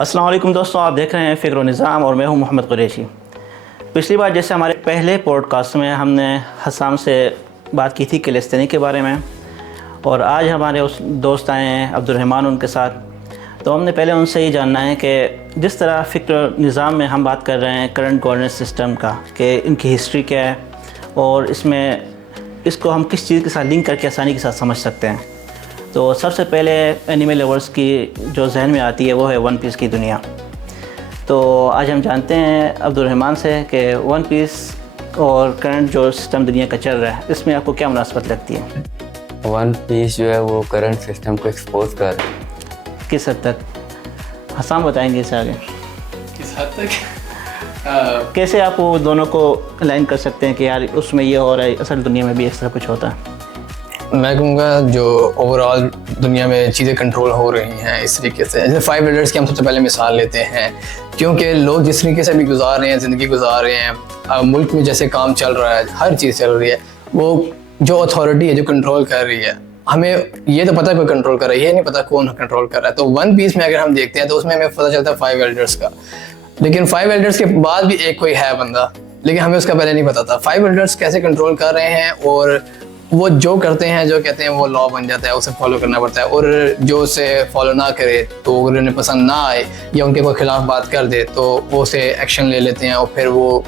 अस्सलाम वालेकुम दोस्तों, आप देख रहे हैं फ़िक्र निज़ाम और मैं हूं मोहम्मद कुरैशी। पिछली बार जैसे हमारे पहले पॉडकास्ट में हमने हसाम से बात की थी कैलिस्थेनिक के बारे में, और आज हमारे उस दोस्त आए हैं अब्दुर्रहमान उनके साथ। तो हमने पहले उनसे ये जानना है कि जिस तरह फ़िक्र निज़ाम में हम बात कर रहे हैं करंट गवर्नेंस सिस्टम का, कि इनकी हिस्ट्री क्या है और इसको हम किस चीज़ के साथ लिंक करके आसानी के साथ समझ सकते हैं। तो सबसे पहले एनिमे लवर्स की जो जहन में आती है वो है वन पीस की दुनिया। तो आज हम जानते हैं अब्दुर्रहमान से कि वन पीस और करंट जो सिस्टम दुनिया का चल रहा है, इसमें आपको क्या मुनासबत लगती है? वन पीस जो है वो करंट सिस्टम को एक्सपोज कर रहा है। किस हद तक? हसाम बताएंगे इससे आगे किस हद तक कैसे आप वो दोनों को अलाइन कर सकते हैं कि यार उसमें ये हो रहा है, असल दुनिया में भी इस तरह कुछ होता है? मैं कहूँगा जो ओवरऑल दुनिया में चीज़ें कंट्रोल हो रही हैं इस तरीके से, जैसे 5 एल्डर्स की हम सबसे पहले मिसाल लेते हैं, क्योंकि लोग जिस तरीके से भी गुजार रहे हैं, ज़िंदगी गुजार रहे हैं, मुल्क में जैसे काम चल रहा है, हर चीज़ चल रही है, वो जो अथॉरिटी है जो कंट्रोल कर रही है, हमें ये तो पता है कोई कंट्रोल कर रहा है, ये नहीं पता कौन कंट्रोल कर रहा है। तो वन पीस में अगर हम देखते हैं तो उसमें हमें पता चलता है 5 एल्डर्स का, लेकिन 5 एल्डर्स के बाद भी एक कोई है बंदा, लेकिन हमें उसका पहले नहीं पता था 5 एल्डर्स कैसे कंट्रोल कर रहे हैं, और वो जो करते हैं, जो कहते हैं वो लॉ बन जाता है, उसे फॉलो करना पड़ता है। और जो उसे फॉलो ना करे तो अगर उन्हें पसंद ना आए या उनके कोई खिलाफ बात कर दे तो वो उसे एक्शन ले लेते हैं, और फिर वो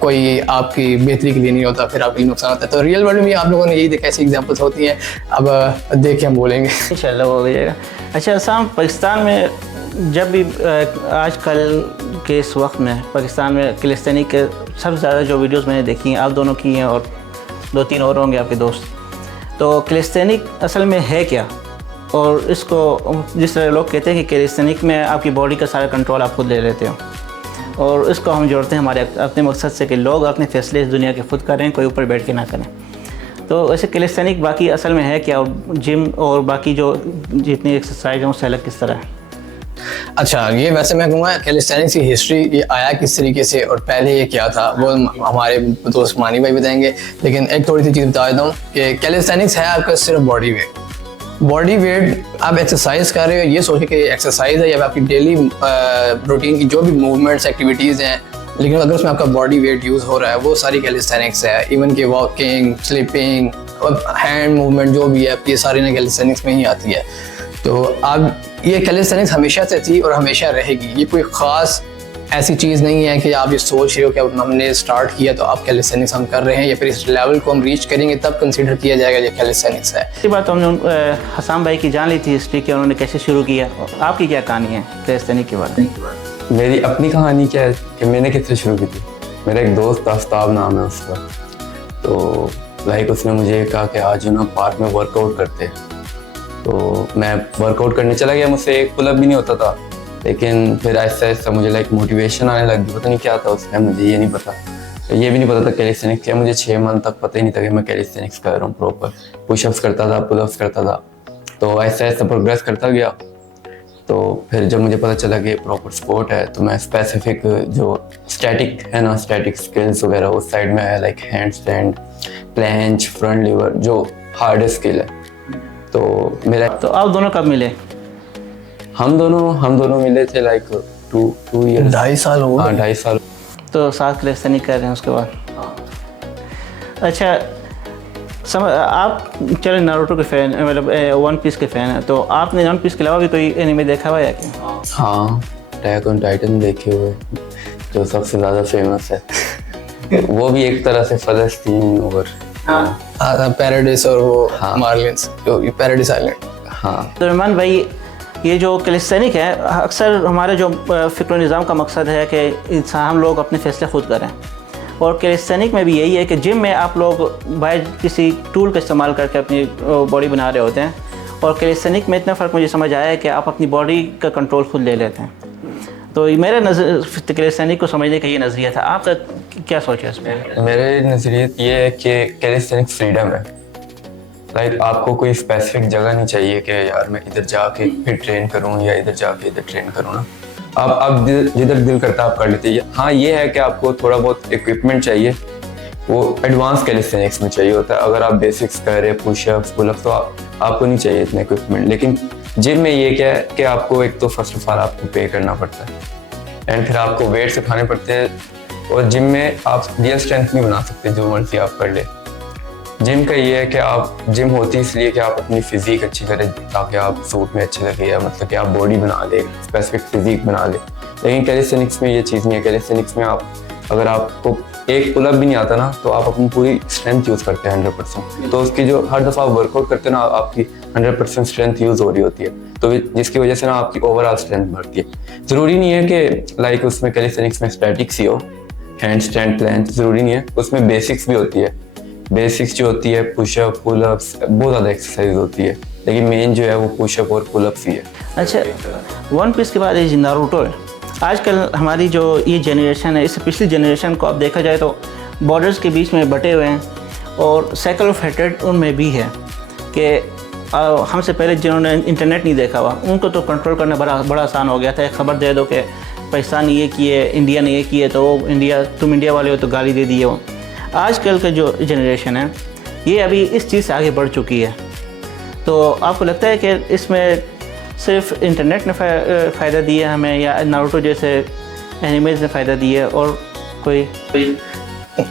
कोई आपकी बेहतरी के लिए नहीं होता, फिर आपके नुकसान होता है। तो रियल वर्ल्ड में आप लोगों ने यही देखा, ऐसी एग्जांपल्स होती हैं। अब देख के हम बोलेंगे इंशाल्लाह हो जाएगा। अच्छा, असम पाकिस्तान में जब भी आजकल के इस वक्त में पाकिस्तान में कैलिस्थेनिक के सबसे ज़्यादा जो वीडियोस मैंने देखी हैं, आप दोनों की हैं और 2-3 और होंगे आपके दोस्त, तो कैलिस्थेनिक असल में है क्या? और इसको जिस तरह लोग कहते हैं कि कैलिस्थेनिक में आपकी बॉडी का सारा कंट्रोल आप खुद ले लेते हो, और इसको हम जोड़ते हैं हमारे अपने मकसद से कि लोग अपने फैसले इस दुनिया के खुद करें, कोई ऊपर बैठ के ना करें। तो वैसे कैलिस्थेनिक बाकी असल में है क्या, और जिम और बाकी जो जितनी एक्सरसाइज हैं उससे अलग किस तरह है? अच्छा, ये वैसे मैं कहूँगा कैलिस्थेनिक्स की हिस्ट्री ये आया किस तरीके से और पहले ये क्या था वो हमारे दोस्त मानी भाई बताएंगे, लेकिन एक थोड़ी सी चीज़ बता देता हूँ कि कैलिस्थेनिक्स है आपका सिर्फ बॉडी वेट आप एक्सरसाइज कर रहे हो ये सोच के एक्सरसाइज है, या आपकी डेली रूटीन की जो भी मूवमेंट्स एक्टिविटीज़ हैं, लेकिन अगर उसमें आपका बॉडी वेट यूज़ हो रहा है वो सारी कैलिस्थेनिक्स है। इवन कि वॉकिंग, स्लीपिंग और हैंड मूवमेंट जो भी है, ये सारी ना कैलिस्थेनिक्स में ही आती है। तो अब ये कैलिस्थेनिक्स हमेशा से थी और हमेशा रहेगी, ये कोई ख़ास ऐसी चीज़ नहीं है कि आप ये सोच रहे हो कि अब हमने स्टार्ट किया तो अब कैलिस्थेनिक्स हम कर रहे हैं, या फिर इस लेवल को हम रीच करेंगे तब कंसीडर किया जाएगा ये कैलिस्थेनिक्स है। ये बात हमने हसाम भाई की जान ली थी हिस्ट्री कि उन्होंने कैसे शुरू किया, आपकी क्या कहानी है कैलिस्थेनिक के बारे में? मेरी अपनी कहानी क्या है कि मैंने किससे शुरू की थी। मेरा एक दोस्त आफ्ताब नाम है उसका, तो लाइक उसने मुझे कहा कि आज ना पार्क में वर्कआउट करते हैं, तो मैं वर्कआउट करने चला गया। मुझसे एक पुलअप भी नहीं होता था, लेकिन फिर ऐसा ऐसा मुझे लाइक मोटिवेशन आने लगी। पता नहीं क्या था उस टाइम, मुझे ये नहीं पता, ये भी नहीं पता था कैलिस्थेनिक्स क्या। मुझे 6 मंथ तक पता ही नहीं था कि मैं कैलिस्थेनिक्स कर रहा हूँ। प्रॉपर पुशअप्स करता था, पुलअप्स करता था, तो ऐसा ऐसा प्रोग्रेस करता गया। तो फिर जब मुझे पता चला कि प्रॉपर स्पोर्ट है, तो मैं स्पेसिफिक जो स्टैटिक है ना, स्टैटिक स्किल्स वगैरह उस साइड में है, like handstand, planche, front lever, जो हार्ड स्किल है। तो मेरा तो आप दोनों कब मिले? हम दोनों मिले थे लाइक 2 ईयर, 2.5 साल हो गए। हाँ 2.5 साल। तो साथ कैलिस्थेनिक कर रहे हैं उसके बाद? अच्छा, आप चले नारुतो के फ़ैन, मतलब वन पीस के फ़ैन हैं, तो आपने वन पीस के अलावा भी कोई एनिमे देखा हुआ है क्या? हाँ, अटैक ऑन टाइटन देखे हुए, जो सबसे ज़्यादा फेमस है। वो भी एक तरह से फलस्तीन और पैराडाइस और वो मार्लिन्स, जो पैराडाइस आइलैंड। हाँ, तो रहमान भाई, ये जो कैलिस्थेनिक है, अक्सर हमारे जो फ़िक्र निज़ाम का मकसद है कि इंसान हम लोग अपने फ़ैसले खुद करें, और कैलिस्थेनिक में भी यही है कि जिम में आप लोग बाहर किसी टूल का इस्तेमाल करके अपनी बॉडी बना रहे होते हैं, और कैलिस्थेनिक में इतना फ़र्क मुझे समझ आया है कि आप अपनी बॉडी का कंट्रोल खुद ले लेते हैं। तो मेरा कैलिस्थेनिक को समझने का ये नज़रिया था, आपका क्या सोच है इस पर? मेरे नज़रिए ये है कि कैलिस्थेनिक फ्रीडम है। लाइक आपको कोई स्पेसिफिक जगह नहीं चाहिए कि यार मैं इधर जाके फिर ट्रेन करूँ या इधर जाके इधर ट्रेन करूँ ना। आप जिधर दिल करता है आप कर लेते हैं। हाँ, ये है कि आपको थोड़ा बहुत इक्विपमेंट चाहिए, वो एडवांस कैलिस्थेनिक्स में चाहिए होता है। अगर आप बेसिक्स कर रहे हैं, पुशअप्स, पुलअप्स, तो आपको नहीं चाहिए इतने इक्विपमेंट। लेकिन जिम में ये क्या है कि आपको एक तो फर्स्ट ऑफ ऑल आपको पे करना पड़ता है, एंड फिर आपको वेट्स उठाने पड़ते हैं, और जिम में आप रियल स्ट्रेंथ नहीं बना सकते जो मर्जी आप कर ले। जिम का ये है कि आप जिम होती है इसलिए कि आप अपनी फिजिक अच्छी करें ताकि आप सूट में अच्छे लगे, या मतलब कि आप बॉडी बना ले, स्पेसिफिक फिजिक बना ले। लेकिन कैलिस्थेनिक्स में ये चीज़ नहीं है। कैलिस्थेनिक्स में आप अगर आपको एक पुलअप भी नहीं आता ना तो आप अपनी पूरी स्ट्रेंथ यूज़ करते हैं 100%। तो उसकी जो हर दफ़ा आप वर्कआउट करते हैं ना आपकी 100% स्ट्रेंथ यूज़ हो रही होती है, तो जिसकी वजह से ना आपकी ओवरऑल स्ट्रेंथ बढ़ती है। ज़रूरी नहीं है कि लाइक उसमें कैलिस्थेनिक्स में स्टैटिक्स ही हो, हैंड स्टैंड प्लैंक, ज़रूरी नहीं है। उसमें बेसिक्स भी होती है। बेसिक्स जो होती है पुशअप, पुलअप्स, बहुत ज़्यादा एक्सरसाइज होती है, लेकिन मेन जो है वो पुशअप और पुलअप्स ही है। अच्छा, वन पीस के बाद ये नारुतो है। आजकल हमारी जो ये जनरेशन है, इससे पिछली जनरेशन को अब देखा जाए तो बॉर्डर्स के बीच में बटे हुए हैं, और साइकिल ऑफ हेट्रेड उनमें भी है कि हमसे पहले जिन्होंने इंटरनेट नहीं देखा हुआ उनको तो कंट्रोल करना बड़ा आसान हो गया था। एक खबर दे दो कि पाकिस्तान ये किए, इंडिया ने ये किए, तो वो इंडिया, तुम इंडिया वाले हो तो गाली दे दिए। वो आजकल का जो जनरेशन है ये अभी इस चीज़ से आगे बढ़ चुकी है। तो आपको लगता है कि इसमें सिर्फ इंटरनेट ने फ़ायदा दिया हमें, या नारुतो जैसे एनिमेज ने फ़ायदा दिया, और कोई?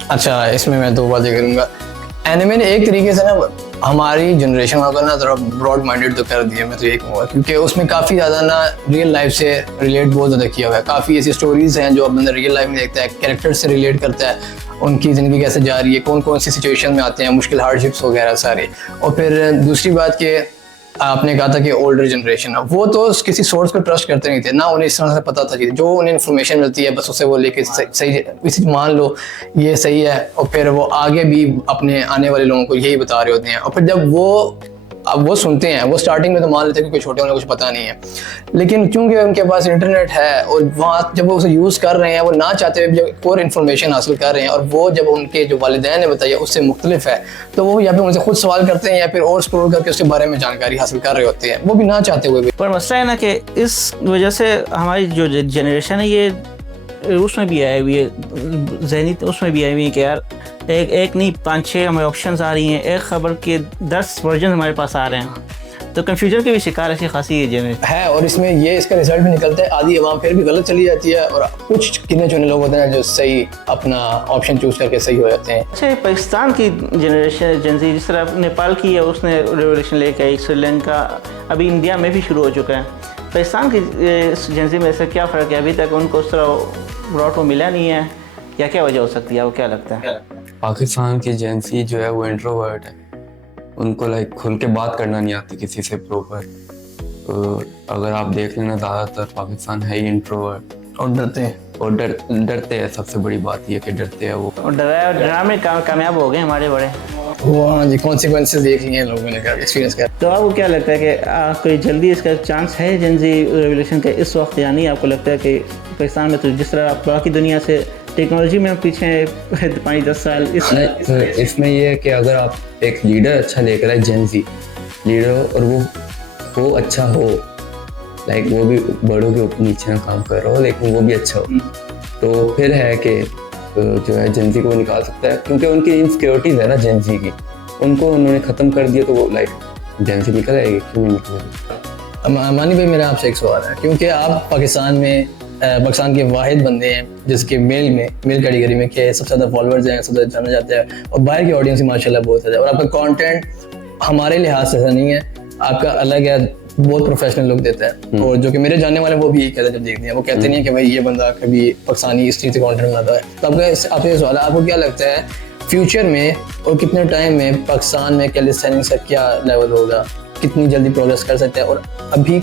अच्छा, इसमें मैं दो बातें करूँगा। एनिमे ने एक तरीके से ना हमारी जनरेशन को ना थोड़ा ब्रॉड माइंडेड तो कर दिया, मैं तो ये कहूँगा, क्योंकि उसमें काफ़ी ज़्यादा ना रियल लाइफ से रिलेट बहुत ज़्यादा किया हुआ है। काफ़ी ऐसी स्टोरीज़ हैं जो बंदा रियल लाइफ में देखता है, कैरेक्टर से रिलेट करता है, उनकी ज़िंदगी कैसे जा रही है, कौन कौन सी सिचुएशन में आते हैं, मुश्किल हार्डशिप्स वगैरह सारे। और फिर दूसरी बात कि आपने कहा था कि ओल्डर जनरेशन वो तो किसी सोर्स को ट्रस्ट करते नहीं थे ना, उन्हें इस तरह से पता था जो उन्हें इन्फॉर्मेशन मिलती है बस उसे वो लेके सही मान लो ये सही है, और फिर वो आगे भी अपने आने वाले लोगों को यही बता रहे होते हैं। और फिर जब वो सुनते हैं, वो स्टार्टिंग में तो मान लेते हैं कि कोई छोटे उन्हें कुछ पता नहीं है, लेकिन चूंकि उनके पास इंटरनेट है और वहाँ जब वो उसे यूज़ कर रहे हैं, वो ना चाहते हुए जब और इन्फॉर्मेशन हासिल कर रहे हैं, और वो जब उनके जो वालिदैन ने बताया उससे मुख्तलिफ है, तो वो या फिर उनसे खुद सवाल करते हैं या फिर और स्क्रॉल करके उसके बारे में जानकारी हासिल कर रहे होते हैं, वो भी ना चाहते हुए भी। पर मसला है ना कि इस वजह से हमारी जो जनरेशन है ये उसमें भी आई हुई है, जहनी उसमें भी आई हुई है कि यार एक नहीं 5-6 हमें ऑप्शंस आ रही हैं, एक ख़बर के 10 वर्जन हमारे पास आ रहे हैं, तो कंफ्यूजन के भी शिकार ऐसी खासी है। और इसमें ये इसका रिजल्ट भी निकलता है, आधी अवाम फिर भी गलत चली जाती है, और कुछ गिने चुने लोग होते हैं जो सही अपना ऑप्शन चूज करके सही हो जाते हैं। अच्छा, पाकिस्तान की जनरेशन जनजी जिस तरह नेपाल की है उसने रेवोल्यूशन लेके आई, श्रीलंका अभी इंडिया में भी शुरू हो चुका है, पाकिस्तान की जनजी में से क्या फ़र्क है? अभी तक उनको उस तरह ब्रॉड को मिला नहीं है, या क्या वजह हो सकती है? वो क्या लगता है? पाकिस्तान की जेंसी जो है वो इंट्रोवर्ट है, उनको लाइक खुल के बात करना नहीं आती किसी से प्रॉपर। तो अगर आप देख लेना ज़्यादातर पाकिस्तान है ही इंट्रोवर्ट, और डरते हैं, और डरते हैं। सबसे बड़ी बात ये कि डरते हैं वो, और डरा में कामयाब हो गए हमारे बड़े। हाँ जी, कॉन्सिक्वेंसेस देख लिए हैं लोगों ने, एक्सपीरियंस कर। तो आपको क्या लगता है कि कोई जल्दी इसका चांस है जनजी रेवोल्यूशन का इस वक्त, या नहीं? आपको लगता है कि पाकिस्तान में तो जिस तरह बाकी दुनिया से टेक्नोलॉजी में पीछे 5-10 साल इसमें ये है कि अगर आप एक लीडर अच्छा लेकर आए, जेंजी लीडर, और वो अच्छा हो, लाइक वो भी बड़ों के ऊपर नीचे ना काम कर रहा हो, लेकिन वो भी अच्छा हो, तो फिर है कि जो है जेंजी को निकाल सकता है, क्योंकि उनकी इनसिक्योरिटीज है ना जेंजी की, उनको उन्होंने ख़त्म कर दिया, तो वो लाइक जेंजी निकल आएगी, क्यों नहीं निकलेगी? मानी भाई, मेरा आपसे एक सवाल है, क्योंकि आप पाकिस्तान के वाहिद बंदे हैं जिसके मेल कैटेगरी में के सबसे ज़्यादा फॉलोअर्स हैं, सबसे ज़्यादा जाना जाता है, और बाहर की ऑडियंस माशाल्लाह बहुत ज़्यादा, और आपका कंटेंट हमारे लिहाज से ऐसा नहीं है, आपका अलग है, बहुत प्रोफेशनल लुक देता है, और जो कि मेरे जानने वाले वो भी यही कहते हैं जब देखते हैं, वो कहते नहीं है कि भाई ये बंदा कभी पाकिस्तानी इस चीज़ से कंटेंट बनाता है। तो आपसे सवाल है, आपको क्या लगता है फ्यूचर में और कितने टाइम में पाकिस्तान में कैलिस्थेनिक्स का क्या लेवल होगा, कितनी जल्दी प्रोग्रेस कर सकते हैं? और अभी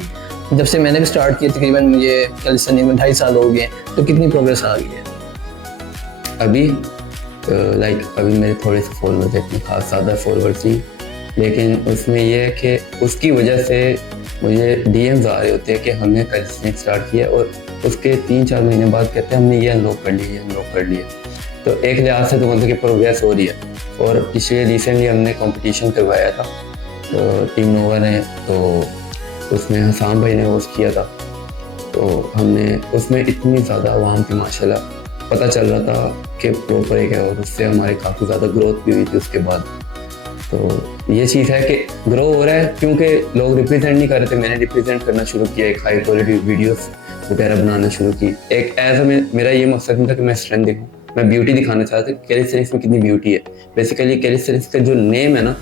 जब से मैंने भी स्टार्ट किया तकरीबन मुझे कैलिस्थेनिक्स में 2.5 साल हो गए हैं, तो कितनी प्रोग्रेस आ गई है? अभी लाइक अभी मेरे थोड़े से फॉलोअर्स हैं, इतने खास ज़्यादा फॉलोअर्स नहीं, लेकिन उसमें यह है कि उसकी वजह से मुझे डीएम्स आ रहे होते हैं कि हमने कैलिस्थेनिक्स स्टार्ट किया, और उसके 3-4 महीने बाद कहते हैं हमने ये अनलॉक कर लिया। तो एक लिहाज से तो मतलब कि प्रोग्रेस हो रही है। और पिछले रिसेंटली हमने कंपटीशन करवाया था, तो टीम नोवा ने, तो उसमें हसान भाई ने होस्ट किया था, तो हमने उसमें इतनी ज़्यादा आवाम की माशाल्लाह पता चल रहा था कि प्रॉपर एक है, और उससे हमारे काफ़ी ज़्यादा ग्रोथ भी हुई थी उसके बाद। तो ये चीज़ है कि ग्रो हो रहा है क्योंकि लोग रिप्रेजेंट नहीं कर रहे थे, मैंने रिप्रेजेंट करना शुरू किया, एक हाई क्वालिटी वीडियोस वगैरह बनाना शुरू की। एक एज मेरा ये मकसद नहीं था कि मैं स्ट्रेंथ दिखाऊँ, मैं ब्यूटी दिखाना चाहता था कैलिस्थेनिक्स में कितनी ब्यूटी है। बेसिकली कैलिस्थेनिक्स का जो नेम है ना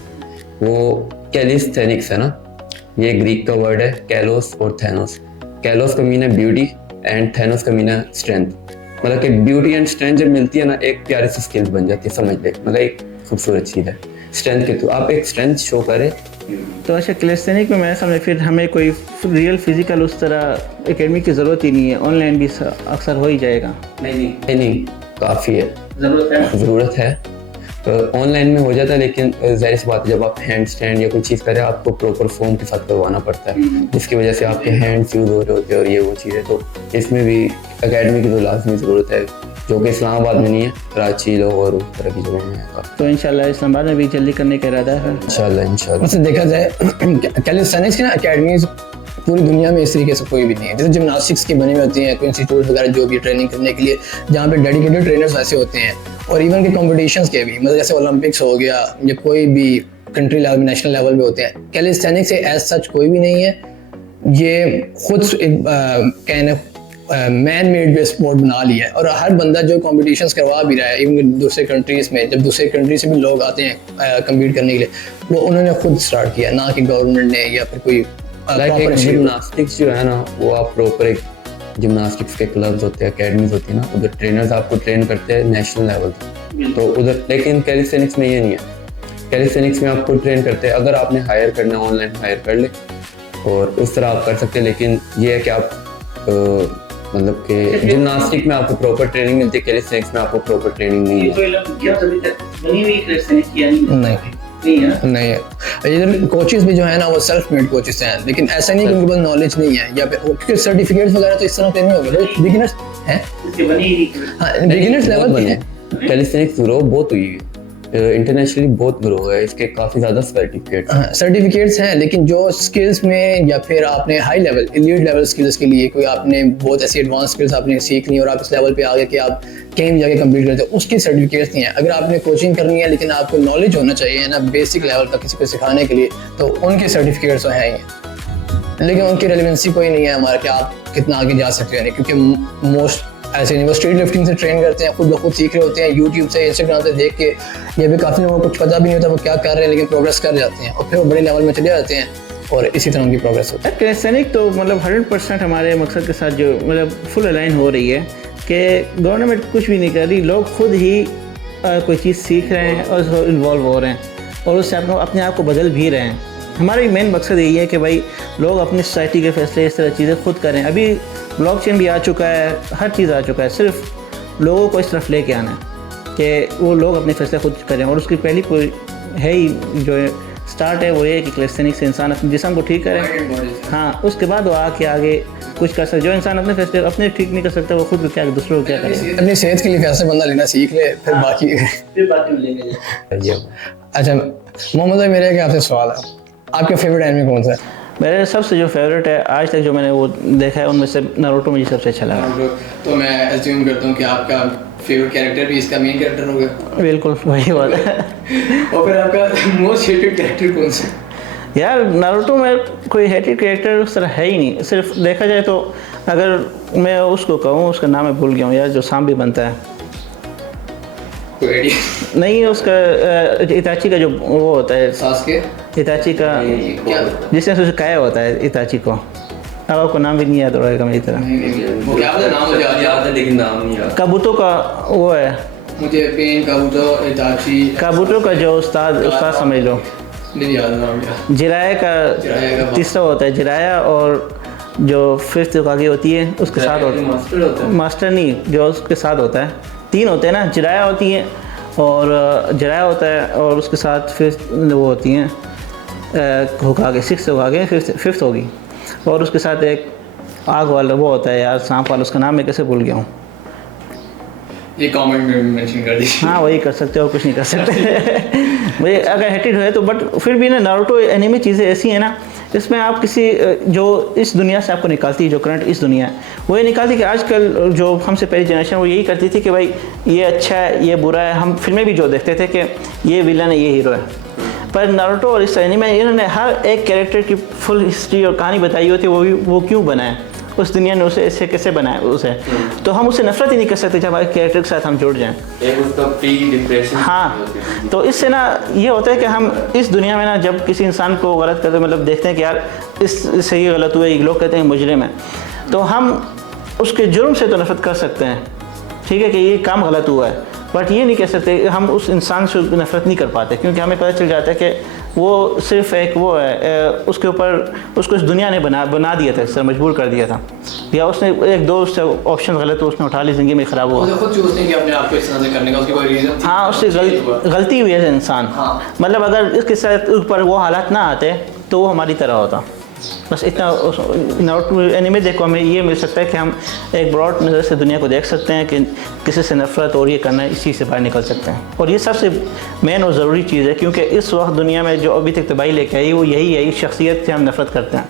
वो कैलिस्थेनिक्स है ना, ये ग्रीक का वर्ड है कैलोस और थैनोस। कैलोस का मीन है ब्यूटी एंड थैनोस का मीन है स्ट्रेंथ। मतलब कि ब्यूटी एंड स्ट्रेंथ जब मिलती है ना एक प्यारी सी स्किल बन जाती है, समझ ले, मतलब एक खूबसूरत चीज़ है। स्ट्रेंथ के तो आप एक स्ट्रेंथ शो करें। तो अच्छा कैलिस्थेनिक में मेरे सामने फिर हमें कोई रियल फिजिकल उस तरह एकेडमी की ज़रूरत ही नहीं है, ऑनलाइन भी अक्सर हो ही जाएगा। नहीं काफ़ी है, ज़रूरत है। ऑनलाइन में हो जाता है लेकिन ज़ाहिर सी बात है जब आप हैंड स्टैंड या कोई चीज़ करें आपको प्रॉपर फॉर्म के साथ करवाना पड़ता है, जिसकी वजह से आपके हैंड्स यूज़ हो रहे होते हैं और ये वो चीज़ें। तो इसमें भी एकेडमी की तो लाजमी ज़रूरत है, जो कि इस्लामाबाद में नहीं है, कराची लाहौर और उस तरह की जगह में है। तो इंशाल्लाह इस्लामाबाद में भी जल्दी करने का इरादा है इंशाल्लाह। वैसे देखा जाए कैलिस्थेनिक्स की ना अकेडमीज पूरी दुनिया में इस तरीके से कोई भी नहीं है। जैसे जिमनास्टिक्स के बने हुए होते हैं कोई इंस्टीट्यूट वगैरह जो भी ट्रेनिंग करने के लिए, जहाँ पे डेडिकेटेड ट्रेनर्स वैसे होते हैं। और इवन के कॉम्पिटिशन्स के भी, मतलब जैसे ओलंपिक्स हो गया या कोई भी कंट्री लेवल में, नेशनल लेवल पे होते हैं। कैलिस्थेनिक्स से एज सच कोई भी नहीं है, ये खुद एक कहने मैन मेड भी स्पोर्ट बना लिया है। और हर बंदा जो कॉम्पिटिशन्स करवा भी रहा है, इवन दूसरे कंट्रीज़ में, जब दूसरे कंट्री से भी लोग आते हैं कम्पीट करने के लिए, वो उन्होंने खुद स्टार्ट किया, ना कि गवर्नमेंट ने या फिर कोई जिमनास्टिक्स जो है ना वो आप प्रॉपर एक जिमनास्टिक्स के क्लब्स होते हैं, एकेडमीज होती है ना, उधर ट्रेनर्स आपको ट्रेन करते हैं नेशनल लेवल पे। तो उधर, लेकिन कैलिस्थेनिक्स में ये नहीं है। कैलिस्थेनिक्स में आपको ट्रेन करते हैं, अगर आपने हायर करना है ऑनलाइन हायर कर ले और उस तरह आप कर सकते हैं। लेकिन ये है कि आप मतलब कि जिमनास्टिक में आपको प्रॉपर ट्रेनिंग मिलती है, कैलिस्थेनिक्स में आपको प्रॉपर ट्रेनिंग नहीं है। नहीं है। इधर कोचेस भी जो है ना वो सेल्फ मेड कोचेस हैं, लेकिन ऐसा नहीं कि उनके पास नॉलेज नहीं है या क्योंकि सर्टिफिकेट्स वगैरह तो इस तरह के नहीं होंगे, बिगिनर्स हैं। हाँ, बिगिनर्स लेवल पे है। कैलिस्थेनिक्स ग्रो बहुत हुई है, इंटरनेशनली बहुत ग्रो है, इसके काफ़ी ज़्यादा सर्टिफिकेट्स हैं, लेकिन जो स्किल्स में या फिर आपने high level elite level skills के लिए कोई आपने बहुत ऐसी एडवांस स्किल्स आपने सीखनी और आप इस लेवल पे आ गए कि आप कहीं भी जाके कम्पीट करते हो, उसकी सर्टिफिकेट्स नहीं है। अगर आपने कोचिंग करनी है लेकिन आपको नॉलेज होना चाहिए ना बेसिक लेवल का किसी को सिखाने के लिए, तो उनके सर्टिफिकेट्स तो हैं ही, लेकिन उनकी रेलिवेंसी कोई नहीं है हमारा कि आप कितना आगे जा सकते हो। क्योंकि मोस्ट ऐसे नहीं, वो स्ट्रीट लिफ्टिंग से ट्रेन करते हैं, खुद ब खुद सीख रहे होते हैं, यूट्यूब से इंस्टाग्राम से देख के। ये भी काफ़ी लोगों को कुछ पता भी नहीं होता वो क्या कर रहे हैं, लेकिन प्रोग्रेस कर जाते हैं और फिर वो बड़े लेवल में चले जाते हैं और इसी तरह उनकी प्रोग्रेस होती है। कैलिस्थेनिक तो मतलब 100% हमारे मकसद के साथ जो मतलब फुल अलाइन हो रही है कि गवर्नमेंट कुछ भी नहीं कर रही, लोग खुद ही कोई चीज़ सीख रहे हैं और उसको इन्वॉल्व हो रहे हैं और उससे अपने आप को बदल भी रहे हैं। हमारा मेन मकसद यही है कि भाई लोग अपनी सोसाइटी के फैसले इस तरह चीज़ें खुद करें। अभी ब्लॉकचेन भी आ चुका है, हर चीज़ आ चुका है, सिर्फ लोगों को इस तरफ लेके आना है कि वो लोग अपने फैसले खुद करें। और उसकी पहली कोई है ही जो स्टार्ट है वो ये कि कैलिस्थेनिक से इंसान अपने जिस्म को ठीक करे, हाँ, उसके बाद वो आगे कुछ कर सकते। जो इंसान अपने फैसले अपने ठीक नहीं कर सकता वो खुद क्या दूसरों को क्या करे। अपनी सेहत के लिए फैसले बंदा लेना सीख ले, फिर बाकी लेंगे। अच्छा मोहम्मद भाई, मेरा क्या आपसे सवाल है, आपका फेवरेट एनिमे कौन सा है? मेरे सबसे जो फेवरेट है आज तक जो मैंने वो देखा है उनमें से नारुतो मुझे सबसे अच्छा लगा। तो मैं अज्यूम करता हूँ कि आपका फेवरेट कैरेक्टर भी इसका मेन कैरेक्टर होगा। बिल्कुल वही बात है। और फिर आपका मोस्ट हेटेड कैरेक्टर कौन सा? यार नारुतो में कोई हेटेड कैरेक्टर उस तरह है ही नहीं। सिर्फ देखा जाए तो अगर मैं उसको कहूँ, उसका नाम मैं भूल गया हूँ यार, जो सांप भी बनता है, नहीं उसका इताची का जो वो होता है, सास्के इताची का जिसने उसे खाया होता है इताची को, अब आपको नाम भी नहीं याद रहेगा मेरी तरह। वो क्या नाम मुझे याद है लेकिन नाम नहीं याद। काबूतो का वो है, मुझे पेन काबूतो इताची काबूतो का जो उस्ताद समझ लो, नहीं याद नाम। जिराया का तीसरा होता है, जिराया और जो फिफ्थ होकागे होती है उसके साथ होता है, मास्टर नहीं जो उसके साथ होता है, 3 होते हैं ना, जिराया होती है और जिराया होता है और उसके साथ फिफ्थ वो होती हैं होकागे, 6 होकागे, फिफ्थ होगी और उसके साथ एक आग वाला वो होता है यार, सांप वाला, उसका नाम मैं कैसे भूल गया हूँ। ये कमेंट में मेंशन कर दीजिए। हाँ वही कर सकते हो, कुछ नहीं कर सकते। मुझे अगर हेटेड है तो, बट फिर भी ना नारुतो एनिमे चीज़ें ऐसी हैं ना, इसमें आप किसी जो इस दुनिया से आपको निकालती है, जो करंट इस दुनिया है वो ये निकालती कि आजकल जो हमसे पहली जनरेशन वो यही करती थी कि भाई ये अच्छा है ये बुरा है। हम फिल्में भी जो देखते थे कि ये विलन है ये हीरो है, पर नारुतो और इस एनीमे में इन्होंने हर एक कैरेक्टर की फुल हिस्ट्री और कहानी बताई होती है, वो क्यों बना है, उस दुनिया ने उसे ऐसे कैसे बनाया उसे, तो हम उसे नफरत ही नहीं कर सकते जब हमारे कैरेक्टर के साथ हम जुड़ जाएं। एक उसका प्री डिप्रेशन। हाँ, तो इससे ना ये होता है कि हम इस दुनिया में ना जब किसी इंसान को गलत करते मतलब देखते हैं कि यार इससे ये गलत हुआ, लोग कहते हैं मुजरिम है, तो हम उसके जुर्म से तो नफरत कर सकते हैं, ठीक है कि ये काम गलत हुआ है, बट ये नहीं कह सकते हम उस इंसान से नफरत नहीं कर पाते, क्योंकि हमें पता चल जाता है कि वो सिर्फ एक वो है, उसके ऊपर उसको इस दुनिया ने बना दिया था, सर मजबूर कर दिया था, या उसने एक दो उससे ऑप्शन गलत तो उसने उठा ली, ज़िंदगी में ख़राब हुआ। खुद चूज़ नहीं किया अपने आप को इस तरह से करने का, उसकी कोई रीज़न थी? हाँ, उससे गलती हुई है इंसान। हाँ। मतलब अगर इसके साथ ऊपर वो हालात ना आते तो वो हमारी तरह होता। बस इतना नारुतो एनीमे देखो हमें ये मिल सकता है कि हम एक ब्रॉड नज़र से दुनिया को देख सकते हैं कि किसी से नफ़रत और ये करना इस चीज़ से बाहर निकल सकते हैं, और ये सबसे मेन और ज़रूरी चीज़ है, क्योंकि इस वक्त दुनिया में जो अभी तक तबाही लेके आई वो यही है, इस शख्सियत से हम नफ़रत करते हैं,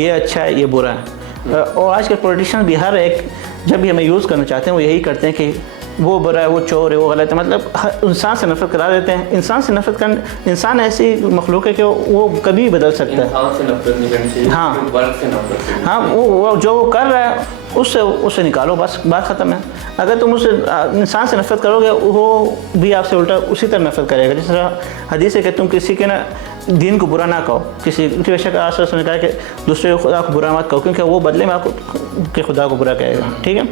ये अच्छा है ये बुरा है। और आजकल पॉलिटिशियन भी हर एक जब भी हमें यूज़ करना चाहते हैं वो यही करते हैं कि वो बुरा है, वो चोर है, वो गलत है, मतलब इंसान से नफरत करा देते हैं। इंसान से नफरत कर, इंसान ऐसी मखलूक है कि वो कभी भी बदल सकता है। इंसान से नफरत नहीं करनी चाहिए, हाँ वर्ग से नफरत करनी चाहिए। हाँ, वो जो वो कर रहा है उससे निकालो, बस बात ख़त्म है। अगर तुम उससे इंसान से नफरत करोगे वो भी आपसे उल्टा उसी तरह नफरत करेगा। जिस तरह हदीस है कि तुम किसी के ना दीन को बुरा ना कहो, किसी बेशक आसपास ने कहा कि दूसरे खुदा को बुरा मत कहो, क्योंकि वो बदले में आपको के खुदा को बुरा कहेगा, ठीक है।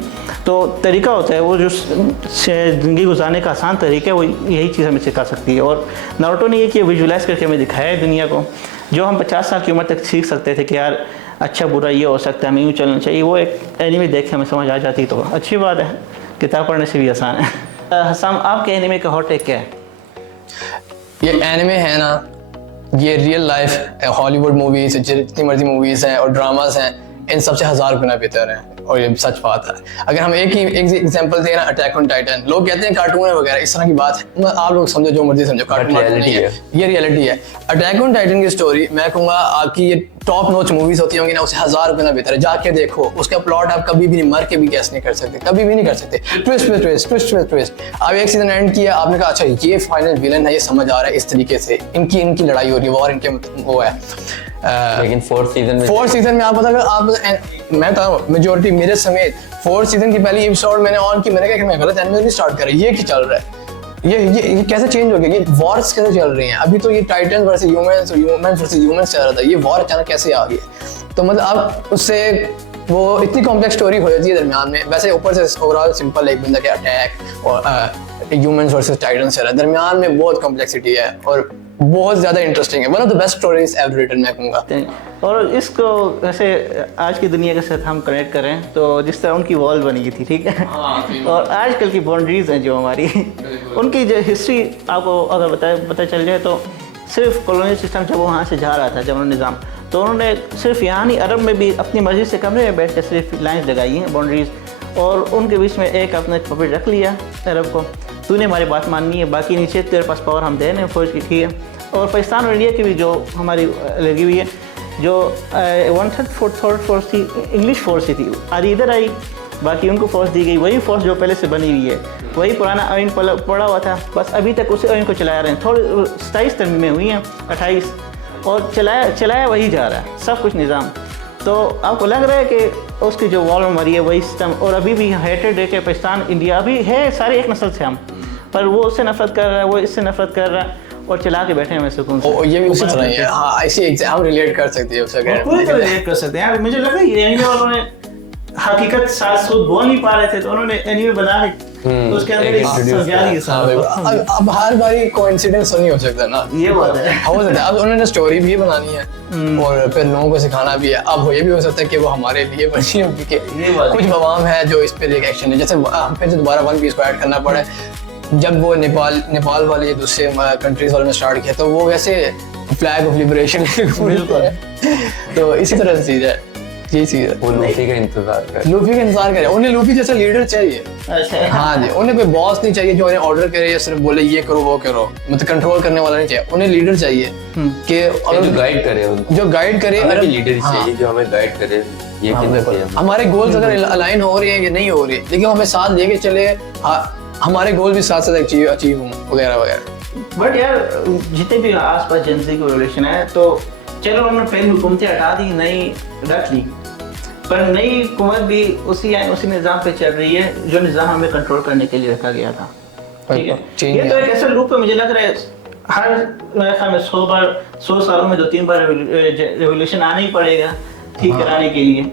तो तरीका होता है वो जो ज़िंदगी गुजारने का आसान तरीका है, वो यही चीज़ हमें सिखा सकती है। और नारुतो ने ये कि विजुलाइज़ करके हमें दिखाया है दुनिया को, जो हम 50 साल की उम्र तक सीख सकते थे कि यार अच्छा बुरा ये हो सकता है, हमें यूँ चलना चाहिए, वो एक एनीमे देख के हमें समझ आ जाती तो अच्छी बात है, किताब पढ़ने से भी आसान है। हसाम, आपके एनीमे का हॉट टेक क्या है? ये एनिमे है ना, ये रियल लाइफ हॉलीवुड मूवीज जितनी मर्जी मूवीज हैं और ड्रामास हैं, इन सबसे 1000 गुना बेहतर है, और ये सच बात है। अगर हम एक एग्जांपल दें ना, अटैक ऑन टाइटन, लोग कहते हैं कार्टून है वगैरह, इस तरह की बात है, आप लोग समझो जो मर्जी समझो, कार्टून रियलिटी है, ये रियलिटी है। अटैक ऑन टाइटन की स्टोरी मैं कहूँगा आपकी ये टॉप नॉच मूवीज होती होंगी ना, उससे 1000 गुना बेहतर है, जाके देखो। उसका प्लॉट आप कभी भी नहीं मर के भी गैस नहीं कर सकते, कभी भी नहीं कर सकते। ट्विस्ट पे ट्विस्ट, ट्विस्ट पे ट्विस्ट। अब एक सीजन एंड किया, आपने कहा अच्छा ये फाइनल विलन है, ये समझ आ रहा है, इस तरीके से इनकी लड़ाई हो रही है, वॉर इनके वो है। लेकिन फोर्थ सीजन में आप पता आप मैं तो मेजोरिटी मेरे समेत 4th सीजन की पहली एपिसोड मैंने ऑन की, मैंने कहा कि मैं गलत एनिमे नहीं स्टार्ट कर रहा, ये क्या चल रहा है, ये कैसे चेंज हो गया, ये वॉर्स कैसे चल रही हैं। अभी तो ये टाइटन वर्सेस ह्यूमंस और ह्यूमंस वर्सेस ह्यूमंस चल रहा था, ये वॉर अचानक कैसे आ गई। तो मतलब अब उससे वो इतनी कॉम्प्लेक्स स्टोरी हो जाती है दरमियान में। वैसे ऊपर से ओवरऑल सिंपल एक बंदा के अटैक और ह्यूमंस वर्सेस टाइटन चल रहा है, दरमियान में बहुत कॉम्प्लेक्सिटी है और बहुत ज़्यादा इंटरेस्टिंग है। One of the best stories ever written मैं कहूँगा। और इसको वैसे आज की दुनिया के साथ हम कनेक्ट करें तो जिस तरह उनकी वॉल बनी गई थी, ठीक है, और आजकल की बाउंड्रीज हैं जो हमारी उनकी जो हिस्ट्री आपको अगर पता चल जाए तो सिर्फ कॉलोनियल सिस्टम जब वहाँ से जा रहा था जमन निज़ाम, तो उन्होंने सिर्फ यहाँ नहीं अरब में भी अपनी मर्जी से कमरे में बैठ कर सिर्फ लाइन्स लगाई हैं, बाउंड्रीज, और उनके बीच में एक अपने पपेट रख लिया अरब को, तूने हमारी बात माननी है, बाकी नीचे तेरे पास पावर हम दे रहे हैं फौज की, ठीक है। और पाकिस्तान और इंडिया की भी जो हमारी लगी हुई है, जो 1/3 फोर्स थी इंग्लिश फोर्स ही थी, आधी इधर आई, बाकी उनको फोर्स दी गई, वही फोर्स जो पहले से बनी हुई है, वही पुराना आइन पड़ा हुआ था, बस अभी तक उसी आइन को चला रहे हैं। थोड़ी 27 तरमीमें हुई हैं, 28, और चलाया वही जा रहा है सब कुछ निज़ाम। तो आपको लग रहा है कि उसकी जो वॉल मरी है वही सिस्टम, और अभी भी हेटेड है कि पाकिस्तान इंडिया अभी है सारे एक नस्ल से हम, पर वो उससे नफरत कर रहा है, वो इससे नफरत कर रहा है, और चला के बैठे हैं मैं सुकून से। ये भी उसी तरह ही है। हाँ, ऐसे एग्जाम रिलेट कर सकते हैं उससे, पूरी तरह रिलेट कर सकते हैं यार। मुझे लगा ये एनीमे वालों ने हकीकत साथ खुद बोल नहीं पा रहे थे, तो उन्होंने एनीमे बना के उसके अंदर समझा दिया साहब। अब हर बारी कोइंसिडेंस नहीं हो सकता ना, ये बात है, हो सकता है। अब उन्होंने स्टोरी भी बनानी है और फिर लोगों को सिखाना भी है। अब ये भी हो सकता है कि वो हमारे लिए बनी हो, क्योंकि कुछ अवाम है जो इस पे एक एक्शन है, जैसे फिर से दोबारा वन पीस को ऐड करना पड़े। जब वो नेपाल वाले दूसरे कंट्रीज वालों ने स्टार्ट किया तो वो वैसे फ्लैग ऑफ लिबरेशन तो इसी तरह से चीज है, ये चीज है। वो लूफी का इंतजार करे, उन्हें लूफी जैसा लीडर चाहिए। अच्छा, हाँ जी, उन्हें कोई बॉस नहीं चाहिए जो उन्हें ऑर्डर करे या सिर्फ बोले ये करो वो करो, मतलब कंट्रोल करने वाला नहीं चाहिए। उन्हें लीडर चाहिए कि जो गाइड करे हमें लीडर चाहिए जो हमें गाइड करे। ये हमारे गोल्स अगर अलाइन हो रहे हैं या नहीं हो रहे, लेकिन हमें साथ लेके चले, हमारे गोल भी साथ साथ अचीव हों वगैरह वगैरह। बट यार जितने भी आसपास जनसी की रेवोल्यूशन है तो चलो उन्होंने पहले हुकूमतें हटा दी, नई रख ली, पर नई हुकूमत भी उसी निज़ाम पे चल रही है जो निज़ाम हमें कंट्रोल करने के लिए रखा गया था। ठीक है, ये तो एक ऐसा लूप है, मुझे लग रहा है हर मेरे ख्याल में 100 सालों में 2-3 बार रेवोल्यूशन आना ही पड़ेगा ठीक कराने के लिए,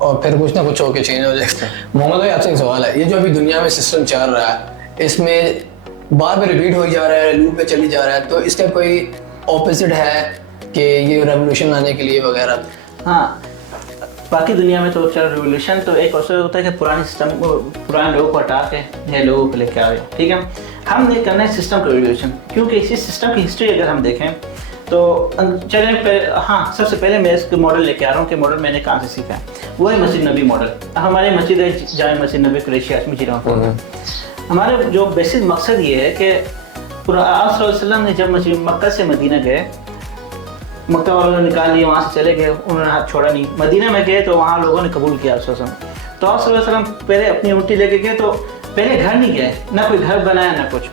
और फिर कुछ ना कुछ होके चेंज हो जाएगा। मोहम्मद भाई आपसे एक सवाल है, ये जो अभी दुनिया में सिस्टम चल रहा है इसमें बार बार रिपीट हो जा रहा है, लूप पे चली जा रहा है, तो इसका कोई ऑपोजिट है कि ये रेवोल्यूशन लाने के लिए वगैरह? हाँ, बाकी दुनिया में तो चल रिवोल्यूशन तो एक ऐसा होता है कि पुराने सिस्टम पुराने लोगों को हटा के नए लोगों को लेके आ रहे हैं। ठीक है, हमने करना है सिस्टम का रिवोल्यूशन, क्योंकि इसी सिस्टम की हिस्ट्री अगर हम देखें तो चलें हाँ, सबसे पहले मैं इसके मॉडल लेके आ रहा हूँ कि मॉडल मैंने कहाँ से सीखा है। वो है मस्जिद नबी मॉडल। हमारी मस्जिद है जामे मस्जिद नबी कुरैशी हाशमी जिला। हमारे जो बेसिक मकसद ये है कि आप सल्लल्लाहु अलैहि वसल्लम ने जब मक्का से मदीना गए, मक्का वालों ने निकाल लिया, वहाँ से चले गए, उन्होंने हाथ छोड़ा नहीं। मदीना में गए तो वहाँ लोगों ने कबूल किया तो आप सल्लल्लाहु अलैहि वसल्लम पहले अपनी ऊँटी लेके गए, तो पहले घर नहीं गए, ना कोई घर बनाया ना कुछ,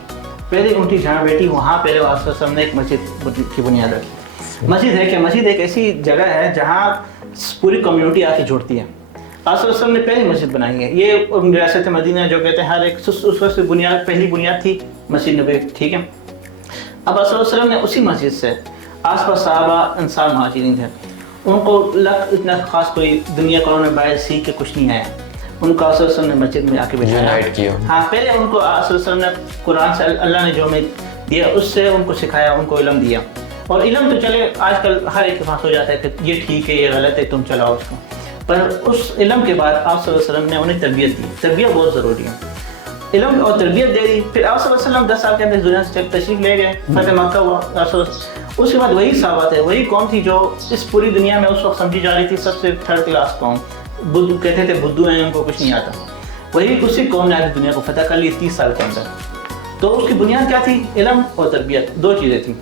पहले ऊँटी जहाँ बैठी वहाँ पहले आप सल्लल्लाहु अलैहि वसल्लम ने एक मस्जिद की बुनियाद रखी। मस्जिद है क्या? मस्जिद एक ऐसी जगह है जहाँ पूरी कम्युनिटी आके जुड़ती है। आप सल्लल्लाहु अलैहि वसल्लम ने पहली मस्जिद बनाई है, ये रियासत मदीना जो कहते हैं, हर एक उस वक्त बुनियाद पहली बुनियाद थी मस्जिद नबी। ठीक है, अब आप सल्लल्लाहु अलैहि वसल्लम ने उसी मस्जिद से आसपास सहाबा अंसार मुहाजिरीन थे, उनको इतना खास कोई दुनिया का उन्होंने बाहर सीख के कुछ नहीं आया, उनको आप सल्लल्लाहु अलैहि वसल्लम ने मस्जिद में आके बिठाया। हाँ, पहले उनको आप सल्लल्लाहु अलैहि वसल्लम ने कुरान से अल्लाह ने जो हमें दिया उससे उनको सिखाया, उनको इल्म दिया। और इल्म तो चले आजकल हर एक के पास हो जाता है कि ये ठीक है ये गलत है तुम चलाओ उसको, पर उस इल्म के बाद आप सल्लल्लाहु अलैहि वसल्लम ने उन्हें तरबियत दी। तरबियत बहुत ज़रूरी है, इल्म और तरबियत दे दी। फिर आप सल्लल्लाहु अलैहि वसल्लम 10 साल के अंदर दुनिया से तशरीफ ले गए, फतह मक्का हुआ। उसके बाद वही सहाबा थे, वही कौम थी जो इस पूरी दुनिया में उस वक्त समझी जा रही थी सबसे थर्ड क्लास कौम। बुद्ध कहते थे बुद्धू हैं, उनको कुछ नहीं आता। वही उसी कौम ने आगे दुनिया को फतह कर ली 30 साल के अंदर। तो उसकी बुनियाद क्या थी? इल्म और तरबियत, दो चीज़ें थी।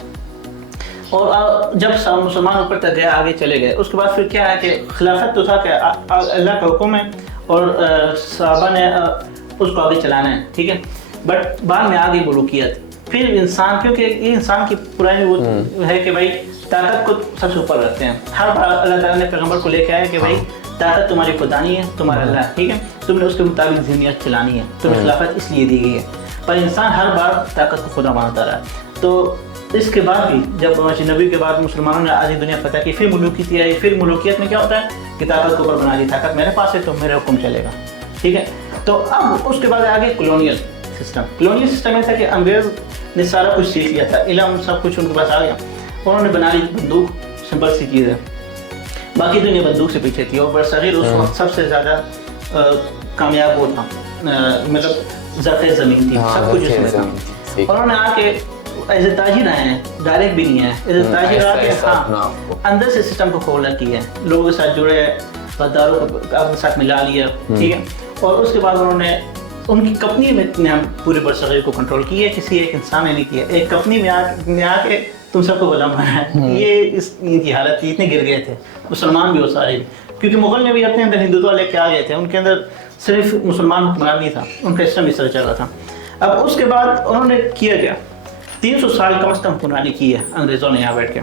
और जब मुसलमान ऊपर तक गया, आगे चले गए, उसके बाद फिर क्या है कि खिलाफत तो था कि अल्लाह का हुक्म है और सहाबा ने उसको आगे चलाना है। ठीक है, बट बाद में आ गई मलूकियत। फिर इंसान, क्योंकि ये इंसान की पुरानी वो है कि भाई ताकत को सबसे ऊपर रखते हैं। हर बार अल्लाह ताला ने पैगंबर को लेके आया कि भाई ताकत तुम्हारी खुदानी है, तुम्हारा अल्लाह है। ठीक है, तुमने उसके मुताबिक ज़िंदगी चलानी है, तुम्हें खिलाफत इसलिए दी गई है। पर इंसान हर बार ताकत को खुदा मानता रहा। तो इसके बाद भी जब नबी के बाद मुसलमानों ने आधी दुनिया फतह की, फिर मुलूकियत आई। फिर मुलूकियत में क्या होता है कि ताकत को ऊपर बना दी, ताकत मेरे पास है तो मेरा हुक्म चलेगा। ठीक है, तो अब उसके बाद आगे कॉलोनियल सिस्टम। कॉलोनियल सिस्टम ऐसा कि अंग्रेज़ ने सारा कुछ सीख लिया था, इल्म सब कुछ उनके पास आ गया, उन्होंने बना ली बंदूक। सिंपल सी चीज़ है, बाकी दुनिया बंदूक से पीछे थी। और बरसगीर उस वक्त सबसे ज़्यादा कामयाब वो था, मतलब ज़ख़े ज़मीन थी, सब कुछ उसमें था। उन्होंने आके एज ए ताजिर आए हैं, डायरेक्ट भी नहीं है, एज ए ताजिर आके हाँ अंदर से सिस्टम को खोला किया है, लोगों के साथ जुड़े, गद्दारों को अपने साथ मिला लिया। ठीक है, और उसके बाद उन्होंने उनकी कंपनी में हम पूरे बरसगीर को कंट्रोल किया, किसी एक इंसान ने नहीं किया। एक कंपनी में आके तुम सबको गुलाम बनाया। ये इनकी हालत थी, इतने गिर गए थे मुसलमान भी और सारे भी, क्योंकि मुगल ने भी अपने अंदर हिंदुत्व लेके आ गए थे, उनके अंदर सिर्फ मुसलमान हुक्मरान नहीं था, उनका सिस्टम इस तरह चल रहा था। अब उसके बाद उन्होंने किया क्या, 300 साल कम से कम हुक्मरानी की है अंग्रेज़ों ने यहाँ बैठ के।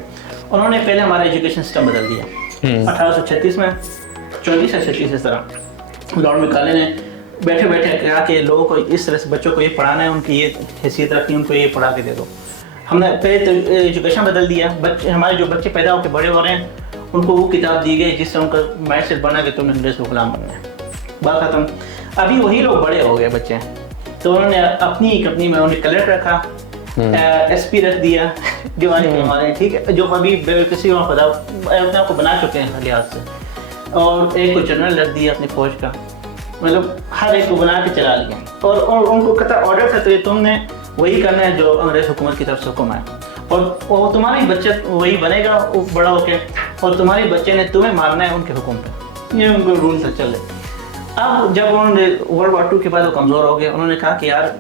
उन्होंने पहले हमारा एजुकेशन सिस्टम बदल दिया। 1836 में 34 या 36 इस तरह लॉर्ड मैकाले ने बैठे बैठे कहा कि लोगों को इस तरह से बच्चों को ये पढ़ाना है, उनकी ये हैसियत रखनी है, उनको ये पढ़ा के दे दो। हमने पहले तो एजुकेशन बदल दिया। बच्चे हमारे जो बच्चे पैदा होकर बड़े हो रहे हैं उनको वो किताब दी गई जिससे उनका माइंड सेट बना कि तुमने अंग्रेज़ को गुलाम बनना है, बात खत्म। अभी वही लोग बड़े हो गए बच्चे, तो उन्होंने अपनी कंपनी में उन्हें कलेक्टर रखा, SP रख दिया दीवानी पे हमारे। ठीक है, जो अभी किसी और पता अपने आप को बना चुके हैं लिहाज से, और एक को जनरल रख दिया अपनी फौज का, मतलब हर एक को बना के चला लिया। और उनको कता ऑर्डर था तो तुमने वही करना है जो अंग्रेज़ हुकूमत की तरफ से हुक्म है, और वो तुम्हारा ही बच्चा वही बनेगा बड़ा होके, और तुम्हारे बच्चे ने तुम्हें मारना है उनके हुक्म पे। ये उनको रूल से चले। अब जब उन्होंने वर्ल्ड वार 2 के बाद वो कमज़ोर हो गए, उन्होंने कहा कि यार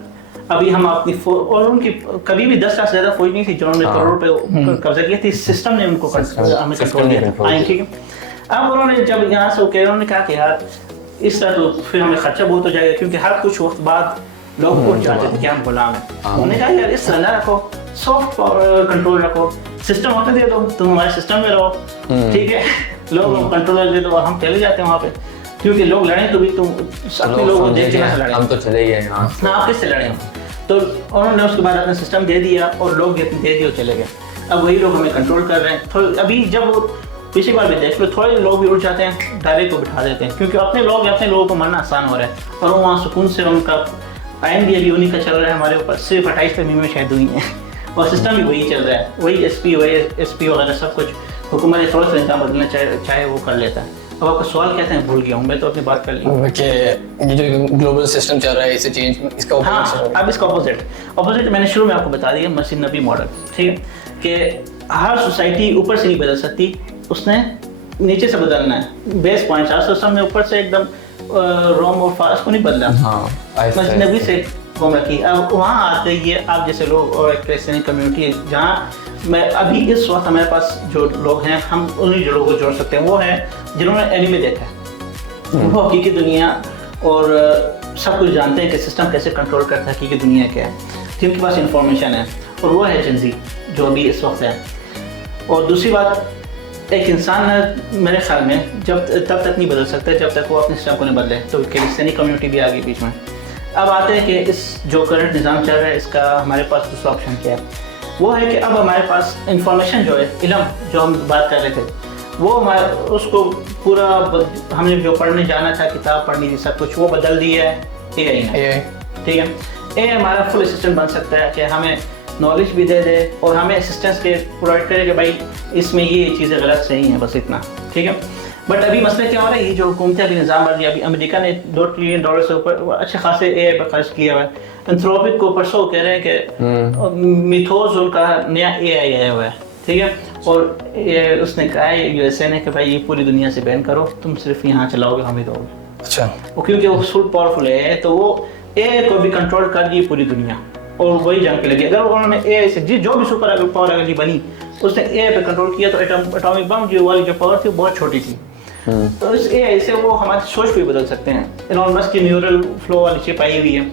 अभी हम अपनी और उनकी कभी भी 10 लाख से ज़्यादा फौज नहीं थी जो उन्होंने करोड़ रुपये कब्जा किया थी, सिस्टम ने उनको हमें कंट्रोल दिया था। ठीक है, अब उन्होंने जब यहाँ से उन्होंने कहा कि यार इस तरह तो फिर हमें खर्चा बहुत हो जाएगा, क्योंकि हर कुछ वक्त बाद लोग उठ जाते थे कि हम गुलाम हैं। उन्होंने कहा यार इस तरह ना रखो, सॉफ्ट कंट्रोल रखो, सिस्टम होते दे दो, तुम हमारे सिस्टम में रहो, ठीक है, लोग कंट्रोलर दे दो और हम चले जाते हैं वहाँ पे, क्योंकि लोग लड़ें तो भी तुम अपने लोगों को देख के ना लड़ें, हम तो चले गए यहाँ ना आप किससे लड़ें। तो उन्होंने उसके बाद अपना सिस्टम दे दिया और लोग दे दिए और चले गए। अब वही लोग हमें कंट्रोल कर रहे हैं। थोड़ी अभी जब वो पिछली बार भी देख लो, थोड़े लोग भी उठ जाते हैं, डायरेक्ट को बिठा देते हैं, क्योंकि अपने लोगों को मरना आसान हो रहा है और वो वहाँ सुकून से उनका आइन भी अभी उन्हीं का चल रहा है हमारे ऊपर। सिर्फ 28 तक में शायद हुई हैं और सिस्टम भी वही चल रहा है, वही SP वगैरह सब कुछ हुकूमत थोड़ा सा निज़ाम बदलना चाहे वो कर लेता है। अब आपका सवाल कहते हैं भूल गया हूँ मैं, तो अपनी बात कर ली कि ये जो ग्लोबल सिस्टम चल रहा है इसे चेंज, इसका हाँ। अब इसका ऑपोजिट मैंने शुरू में आपको बता दिया, मसीह नबी मॉडल, ठीक है, कि हर सोसाइटी ऊपर से नहीं बदल सकती, उसने नीचे से बदलना है। बेस पॉइंट सिस्टम ने ऊपर से एकदम रोम और फारस को नहीं बदला, मसीह नबी से कौम रखी। अब वहाँ आते ही आप जैसे लोग और एक क्रिश्चियन कम्युनिटी है, जहाँ मैं अभी इस वक्त हमारे पास जो लोग हैं, हम उन्हीं लोगों को जोड़ सकते हैं, वो हैं जिन्होंने एनिमे देखा है, वो हकीकी दुनिया और सब कुछ जानते हैं कि सिस्टम कैसे कंट्रोल करता है, हकीकी दुनिया क्या है, जिनके पास इंफॉर्मेशन है, और वो है जेनजी जो अभी इस वक्त है। और दूसरी बात, एक इंसान मेरे ख्याल में तब तक नहीं बदल सकता जब तक वो अपने सिस्टम को नहीं बदले। तो क्रिश्चियनी कम्युनिटी भी आ गई बीच में। अब आते हैं कि इस जो करंट निज़ाम चल रहा है, इसका हमारे पास दूसरा ऑप्शन क्या है। वो है कि अब हमारे पास इंफॉर्मेशन जो है, इल्म जो हम बात कर रहे थे, वो उसको पूरा हमने जो पढ़ने जाना था, किताब पढ़नी थी, सब कुछ वो बदल दिया है AI ने, ठीक है। AI हमारा फुल असिस्टेंट बन सकता है कि हमें नॉलेज भी दे दे और हमें असिस्टेंस के प्रोवाइड करे कि भाई इसमें ये चीज़ें गलत सही हैं, बस इतना, ठीक है। बट अभी मसला क्या हो रहा है, ये जो हुकूमती अभी निज़ाम बन गया, अभी अमेरिका ने $2 ट्रिलियन से ऊपर अच्छे खासे AI पर खर्च किया हुआ है। एंथ्रोपिक को परसों कह रहे हैं कि मिथोस उनका नया AI आया हुआ है, ठीक है, और उसने कहा है USA ने कि भाई ये पूरी दुनिया से बैन करो, तुम सिर्फ यहाँ चलाओगे, हम ही दोगे। अच्छा, और क्योंकि वो फुल पावरफुल है, तो वो AI को भी कंट्रोल कर दी पूरी दुनिया, और वही जंग पे लगी। अगर उन्होंने AI से जो भी सुपर पावर अगर बनी, उसने AI पे कंट्रोल किया, तो एटॉमिक बम जो वाली जो पावर थी वो बहुत छोटी थी। तो इस AI से वो हमारी सोच को भी बदल सकते हैं। एलोन मस्क की न्यूरल फ्लो वाली चिप आई हुई है,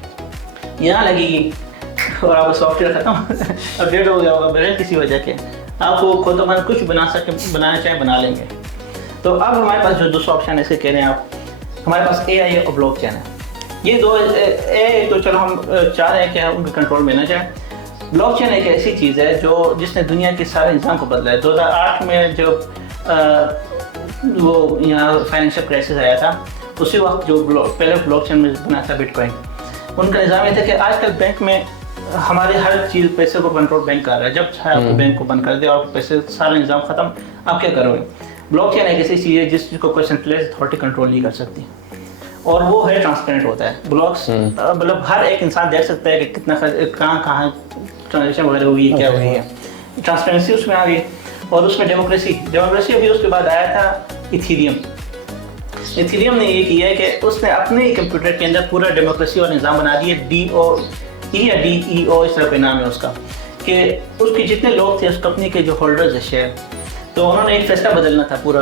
यहाँ लगेगी और आपका सॉफ्टवेयर खत्म अपडेट हो गया होगा बगैर किसी वजह के, आपको खुद मन कुछ बनाना चाहे बना लेंगे। तो अब हमारे पास जो दूसरा ऑप्शन है, इसे कह रहे हैं आप, हमारे पास AI और ब्लॉकचेन है। ये दो AI तो चलो हम चाह रहे हैं कि उनके कंट्रोल में ना जाए। ब्लॉकचेन एक ऐसी चीज़ है जो जिसने दुनिया के सारे निज़ाम को बदला है। 2008 में जब वो यहाँ फाइनेंशियल क्राइसिस आया था, उसी वक्त जो पहले ब्लॉकचेन में बना था बिटकॉइन, उनका निज़ाम ये था कि आजकल बैंक में हमारे हर चीज़ पैसे को कंट्रोल बैंक कर रहा है। जब चाहे आपको बैंक को बंद कर दे और पैसे सारा निज़ाम ख़त्म, आप क्या करोगे? ब्लॉकचेन एक ऐसी चीज़ है जिसको कोई सेंट्रलाइज्ड अथॉरिटी कंट्रोल नहीं कर सकती, और वो है ट्रांसपेरेंट होता है। ब्लॉक्स मतलब हर एक इंसान देख सकता है कि कितना कहाँ ट्रांजेक्शन वगैरह हुई है, क्या हुई है। ट्रांसपेरेंसी उसमें आ गई, और उसमें डेमोक्रेसी अभी उसके बाद आया था इथीरियम ने ये किया है कि उसने अपने ही कंप्यूटर के अंदर पूरा डेमोक्रेसी और निज़ाम बना दिया। DOE या DEO इस तरह का नाम है उसका, कि उसके जितने लोग थे उस कंपनी के जो होल्डर्स है शेयर, तो उन्होंने एक फैसला बदलना था पूरा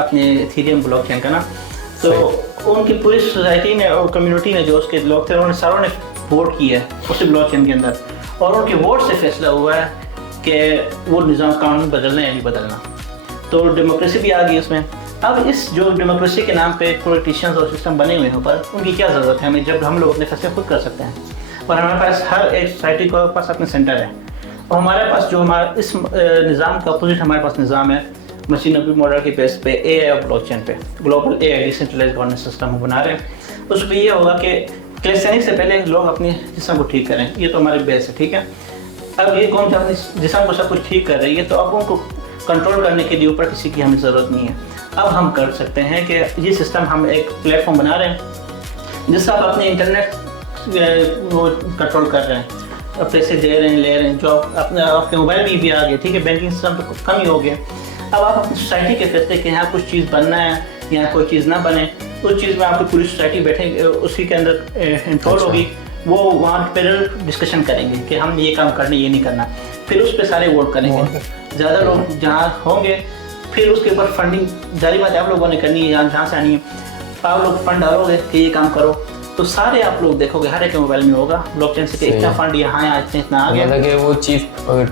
अपने इथीरियम ब्लॉकचेन का ना। तो उनकी पूरी सोसाइटी ने और कम्युनिटी ने जो उसके लोग थे, उन्होंने सारों ने वोट किया है उस ब्लॉकचेन के अंदर, और उनके वोट से फैसला हुआ है कि वो निज़ाम कानून बदलना या नहीं बदलना। तो डेमोक्रेसी भी आ गई उसमें। अब इस जो डेमोक्रेसी के नाम पे पॉलिटिशियंस और सिस्टम बने हुए हैं पर उनकी क्या ज़रूरत है हमें, जब हम लोग अपने फैसले खुद कर सकते हैं। और हमारे पास हर एक सोसाइटी के पास अपने सेंटर है, और हमारे पास जो हमारा इस निज़ाम का अपोजिट हमारे पास निज़ाम है मशीन नबी मॉडल के बेस पे AI और ब्लॉकचेन पे global AI decentralised governance system बना रहे हैं। उसमें ये होगा कि क्लैशनिक से पहले लोग अपने जिस्म को ठीक करें, ये तो हमारे बेस है, ठीक है। अब ये कौन सा अपने जिस्म को सब कुछ ठीक कर रही है, तो अब उनको कंट्रोल करने के लिए ऊपर किसी की हमें ज़रूरत नहीं है। अब हम कर सकते हैं कि ये सिस्टम हम एक प्लेटफॉर्म बना रहे हैं जिससे आप अपने इंटरनेट वो कंट्रोल कर रहे हैं, अब पैसे दे रहे हैं, ले रहे हैं, जो अपने आपके मोबाइल में भी आ गए, ठीक है। बैंकिंग सिस्टम तो कम ही हो गया। अब आप अपनी सोसाइटी के फैसले कि यहाँ कुछ चीज़ बनना है, यहाँ कोई चीज़ ना बने, उस चीज़ में आपकी पूरी सोसाइटी बैठे उसी के अंदर इंट्रोल होगी, वो वहाँ पर डिस्कशन करेंगे कि हम ये काम करना, ये नहीं करना, फिर उस पर सारे वोट करेंगे। ज़्यादा लोग जहाँ होंगे फिर उसके ऊपर फंडिंग जारी बात आप लोगों ने करनी है, जहाँ से आनी है, आप लोग फंड डालोगे कि ये काम करो, तो सारे आप लोग देखोगे हर एक के मोबाइल में होगा ब्लॉकचेन से कि इतना फंड यहाँ आया, इतना आ गया, मतलब कि वो चीज़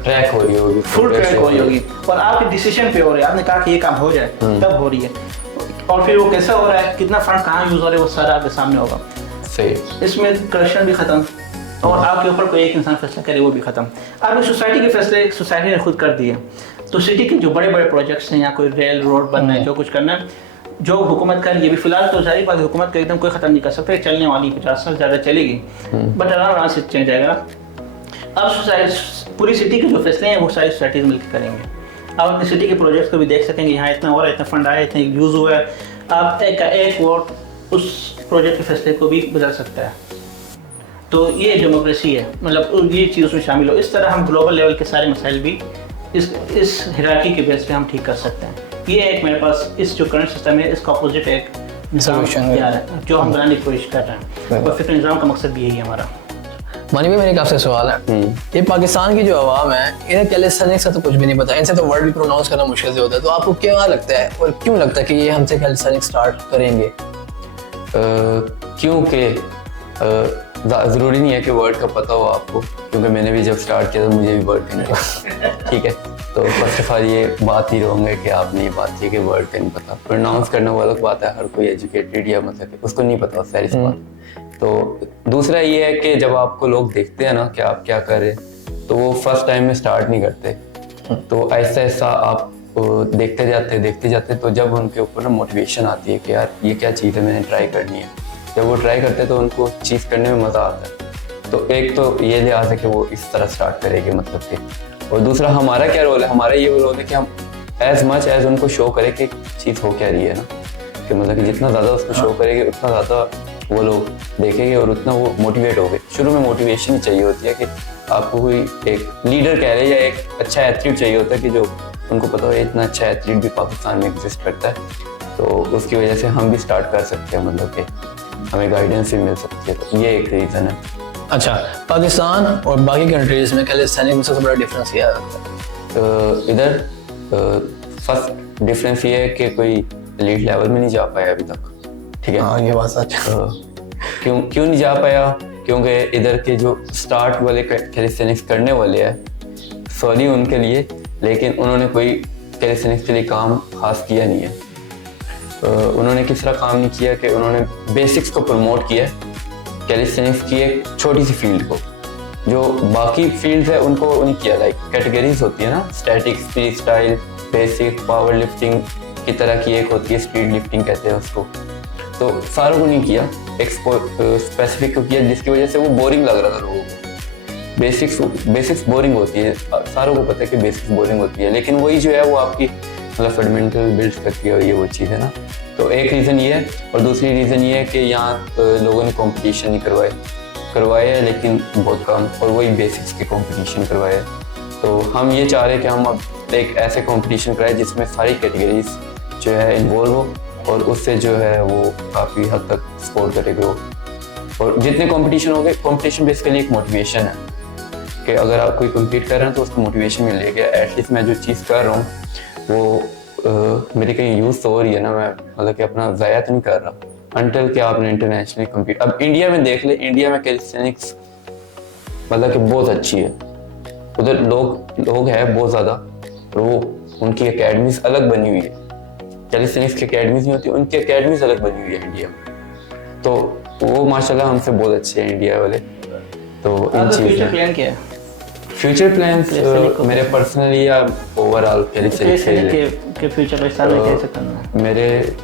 ट्रैक हो रही होगी, फुल ट्रैक हो रही होगी और आपके डिसीजन पे हो रहा है। आपने कहा कि ये काम हो जाए तब हो रही है, और फिर वो कैसा हो रहा है, कितना फंड कहाँ यूज़ हो रहा है, वो सारा आपके सामने होगा। सही। इसमें करप्शन भी खत्म और आपके ऊपर कोई एक इंसान फैसला करे वो भी खत्म। आपकी सोसाइटी के फैसले सोसाइटी ने खुद कर दिए। तो सिटी के जो बड़े बड़े प्रोजेक्ट्स हैं या कोई रेल रोड बनना है, जो कुछ करना है, जो हुकूमत कर ये भी फिलहाल तो जाहिर बात है हुकूमत का एकदम कोई ख़त्म नहीं कर सकते, चलने वाली 50 साल ज़्यादा चलेगी, बट आराम से चेंज जाएगा ना। अब सोसाइटी पूरी सिटी के जो फैसले हैं वो सारी सोसाइटीज़ मिलकर करेंगे। आप अपनी सिटी के प्रोजेक्ट्स को भी देख सकेंगे, यहाँ इतना हो रहा है, इतना फंड आया, इतना यूज़ हुआ है, आप एक वोट उस प्रोजेक्ट के फैसले को भी बदल सकता है। तो ये डेमोक्रेसी है, मतलब ये चीज़ उसमें शामिल हो। इस तरह हम ग्लोबल लेवल के सारे मसाइल भी इस हिराकी के बेस पे हम ठीक कर सकते हैं। ये एक मेरे पास इस जो करंट सिस्टम है इसका अपोजिट एक Solution तैयार है जो हम बनाने की कोशिश कर रहे हैं, और फिक्र निज़ाम का मकसद भी यही है हमारा। मानी भाई, मेरे एक आपसे सवाल है, ये पाकिस्तान की जो आवाम है इन्हें कैलिस्थेनिक्स का तो कुछ भी नहीं पता, इनसे तो वर्ड भी प्रोनाउंस करना मुश्किल से होता है, तो आपको क्या लगता है और क्यों लगता है कि ये हमसे कैलिस्थेनिक्स स्टार्ट करेंगे? क्योंकि ज़रूरी नहीं है कि वर्ड का पता हो आपको, क्योंकि मैंने भी जब स्टार्ट किया तो मुझे भी वर्ड का नहीं पता। ठीक है, तो फर्स्ट ऑफ ऑल ये बात ही रहोगे कि आपने ये बात की कि वर्ड का नहीं पता। प्रोनाउंस करना वो अलग बात है, हर कोई एजुकेटेड या मतलब उसको नहीं पता सारी बात। तो दूसरा ये है कि जब आपको लोग देखते हैं ना कि आप क्या कर रहे हैं, तो वो फर्स्ट टाइम में स्टार्ट नहीं करते, तो ऐसा ऐसा आप देखते जाते, तो जब उनके ऊपर ना मोटिवेशन आती है कि यार ये क्या चीज़ है, मैंने ट्राई करनी है, जब वो ट्राई करते हैं तो उनको चीज़ करने में मज़ा आता है। तो एक तो ये लिहाज है कि वो इस तरह स्टार्ट करेंगे मतलब कि, और दूसरा हमारा क्या रोल है, हमारा ये रोल है कि हम एज मच एज उनको शो करें कि चीज़ हो क्या रही है ना, कि मतलब कि जितना ज़्यादा उसको शो करेंगे उतना ज़्यादा वो लोग देखेंगे और उतना वो मोटिवेट होंगे। शुरू में मोटिवेशन ही चाहिए होती है कि आपको कोई एक लीडर कह रहे या एक अच्छा एथलीट चाहिए होता है कि जो उनको पता हो इतना अच्छा एथलीट भी पाकिस्तान में एग्जिस्ट करता है, तो उसकी वजह से हम भी स्टार्ट कर सकते हैं, मतलब कि हमें गाइडेंस भी मिल सकती है। तो ये एक रीज़न है। अच्छा, पाकिस्तान और बाकी कंट्रीज में कैलिस्थेनिक्स में सबसे बड़ा डिफरेंस क्या है? इधर फर्स्ट डिफरेंस ये है कि कोई एलीट लेवल में नहीं जा पाया अभी तक। ठीक है, हाँ, ये बात सच है। क्यों नहीं जा पाया? क्योंकि इधर के जो स्टार्ट वाले कैलिस्थेनिक्स करने वाले हैं, सॉरी उनके लिए, लेकिन उन्होंने कोई कैलिस्थेनिक्स के लिए काम खास किया नहीं है। उन्होंने किस तरह काम नहीं किया कि उन्होंने बेसिक्स को प्रमोट किया कैलिस्थेनिक्स की एक छोटी सी फील्ड को, जो बाकी फील्ड्स है उनको नहीं किया। लाइक कैटेगरीज होती है ना, static, free style, basic, power lifting की तरह की एक होती है, स्पीड लिफ्टिंग कहते हैं उसको, तो सारों को नहीं किया, एक स्पेसिफिक को किया, जिसकी वजह से वो बोरिंग लग रहा था लोगों को। बेसिक्स बोरिंग होती है, सारों को पता है कि बेसिक्स बोरिंग होती है, लेकिन वही जो है वो आपकी मतलब फंडामेंटल बिल्ड करती है, ये वो चीज़ है ना। तो एक रीज़न ये है, और दूसरी रीज़न ये है कि यहाँ लोगों ने कंपटीशन नहीं करवाए हैं, लेकिन बहुत कम, और वही बेसिक्स के कंपटीशन करवाए हैं। तो हम ये चाह रहे हैं कि हम अब एक ऐसे कंपटीशन कराएं जिसमें सारी कैटेगरीज जो है इन्वॉल्व हो, और उससे जो है वो काफ़ी हद तक सपोर्ट करेगा। और जितने कंपटीशन हो गए, कंपटीशन बेसिकली एक मोटिवेशन है कि अगर आप कोई कम्पीट कर रहे हैं तो उसको मोटिवेशन मिल जाएगा। एटलीस्ट मैं जो चीज़ कर रहा हूँ वो मेरी कहीं यूज़ तो हो रही है ना, मैं मतलब कि अपना ज़ाया तो नहीं कर रहा अंटिल कि आपने इंटरनेशनली कम्पीट। अब इंडिया में देख ले, इंडिया में कैलिस्थेनिक्स मतलब कि बहुत अच्छी है, उधर लोग हैं बहुत ज़्यादा, वो उनकी एकेडमीज अलग बनी हुई है। कैलिस्थेनिक्स की एकेडमीज नहीं होती, उनकी एकेडमीज अलग बनी हुई है इंडिया में, तो वो माशाल्लाह हमसे बहुत अच्छे हैं इंडिया वाले। तो इन चीज़ प्लान क्या है? फ्यूचर प्लान्स मेरे पर्सनली या ओवरऑल कैलिस्थेनिक्स के फ्यूचर में साल में कैसे करना है? मेरे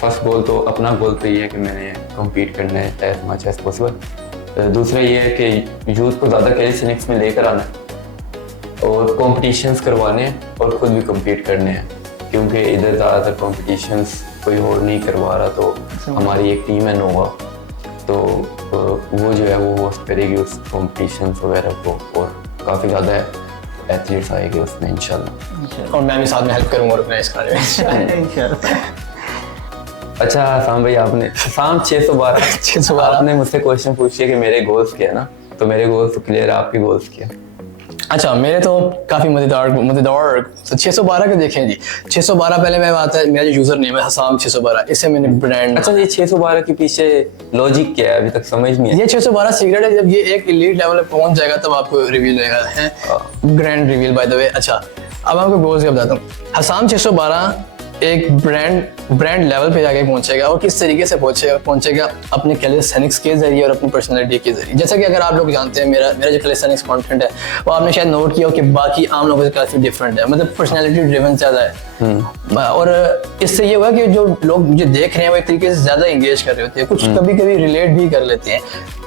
फर्स्ट गोल तो अपना गोल तो ये है कि मैंने कम्पीट करना है एज मच एज पॉसिबल। दूसरा ये है कि यूथ को ज़्यादा कैलिस्थेनिक्स में लेकर आना है और कॉम्पिटिशन्स करवाने हैं और ख़ुद भी कम्पीट करने हैं, क्योंकि इधर ज़्यादातर कॉम्पिटिशन्स कोई और नहीं करवा रहा। तो हमारी एक टीम है नोवा, तो वो जो है वो होस्ट करेगी उस कॉम्पिटिशन्स वगैरह को, और काफ़ी ज़्यादा एथलीट्स आएंगे उसमें इंशाल्लाह, और मैं भी साथ में हेल्प करूँगा ऑर्गेनाइज करने में इंशाल्लाह। अच्छा शाम भाई, आपने शाम 612 आपने मुझसे क्वेश्चन पूछिए कि मेरे गोल्स क्या है ना, तो मेरे गोल्स तो क्लियर है, आपके गोल्स क्या? अच्छा, मेरे तो काफ़ी मज़ेदार तो 612 के देखें जी। 612 पहले मैं आता है, मेरा जो यूज़र नेम है हसाम 612, इससे मैंने ब्रांड। अच्छा, ये 612 के पीछे लॉजिक क्या है, अभी तक समझ नहीं है। ये 612 सीक्रेट है, जब ये एक एलीट लेवल पे पहुंच जाएगा तब आपको रिवील होगा है, grand reveal by the way. अच्छा, अब आपको गोल्स का बताता हूँ। हसाम 612 एक ब्रांड लेवल पे जाके पहुंचेगा, और किस तरीके से पहुंचेगा अपने कैलिस्थेनिक्स के जरिए और अपनी पर्सनैलिटी के जरिए। जैसा कि अगर आप लोग जानते हैं, मेरा जो कैलिस्थेनिक्स कंटेंट है वो आपने शायद नोट किया हो कि बाकी आम लोगों से काफ़ी डिफरेंट है, मतलब पर्सनैलिटी ड्रिवन ज़्यादा है। और इससे ये हुआ कि जो लोग मुझे देख रहे हैं वो एक तरीके से ज़्यादा इंगेज कर रहे होते हैं, कुछ कभी कभी रिलेट भी कर लेते हैं,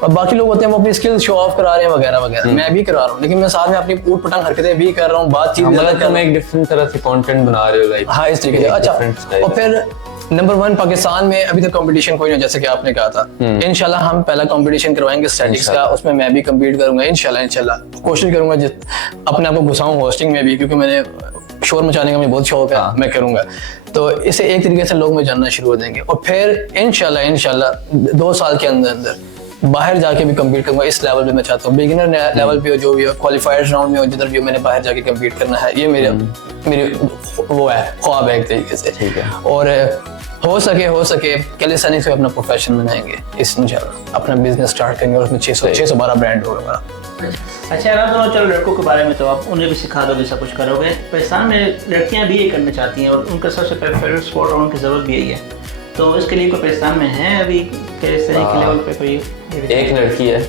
और बाकी लोग होते हैं वो अपनी स्किल्स शो ऑफ करा रहे हैं वगैरह वगैरह। मैं भी करा रहा हूँ, लेकिन मैं साथ में अपनी ऊट पटांग हरकतें भी कर रहा हूँ, बातचीत मतलब एक डिफरेंट तरह से कंटेंट बना रहे हो लाइक। हाँ, इस तरीके से। अच्छा, और फिर नंबर 1 पाकिस्तान में अभी तक कंपटीशन कोई नहीं, जैसे कि आपने कहा था। इंशाल्लाह हम पहला कंपटीशन करवाएंगे स्टैटिक्स का, उसमें मैं भी कम्पीट करूंगा इंशाल्लाह कोशिश करूंगा अपने आप को घुसाऊं होस्टिंग में भी, क्योंकि मैंने शोर मचाने का मुझे बहुत शौक है। मैं करूंगा तो इससे एक तरीके से लोग मुझे जानना शुरू हो जाएंगे, और फिर इंशाल्लाह 2 साल के अंदर बाहर जाके भी कम्पीट करूंगा। इस लेवल पे मैं चाहता हूँ, बिगिनर लेवल पे हो, जो भी हो, क्वालिफायर्स राउंड में हो, जिधर भी हो, मैंने बाहर जाके कम्पीट करना है। ये मेरे वो है, ख्वाब है एक तरीके से। ठीक है। और हो सके कैलिस्थेनिक्स में अपना प्रोफेशन बनाएंगे, इस इंशाल्लाह अपना बिजनेस स्टार्ट करेंगे, और उसमें 612 ब्रांड होगा हमारा। अच्छा यार, आप दोनों चलो लड़कों के बारे में तो आप उन्हें भी सिखा दोगे, सब कुछ करोगे। पाकिस्तान में लड़कियां भी ये करना चाहती हैं, और उनका सबसे फेवरेट स्पोर्ट और उनकी ज़रूरत भी यही है। तो इसके लिए कोई पाकिस्तान में है अभी कैलिस्थेनिक्स के लेवल पे कोई? एक लड़की है,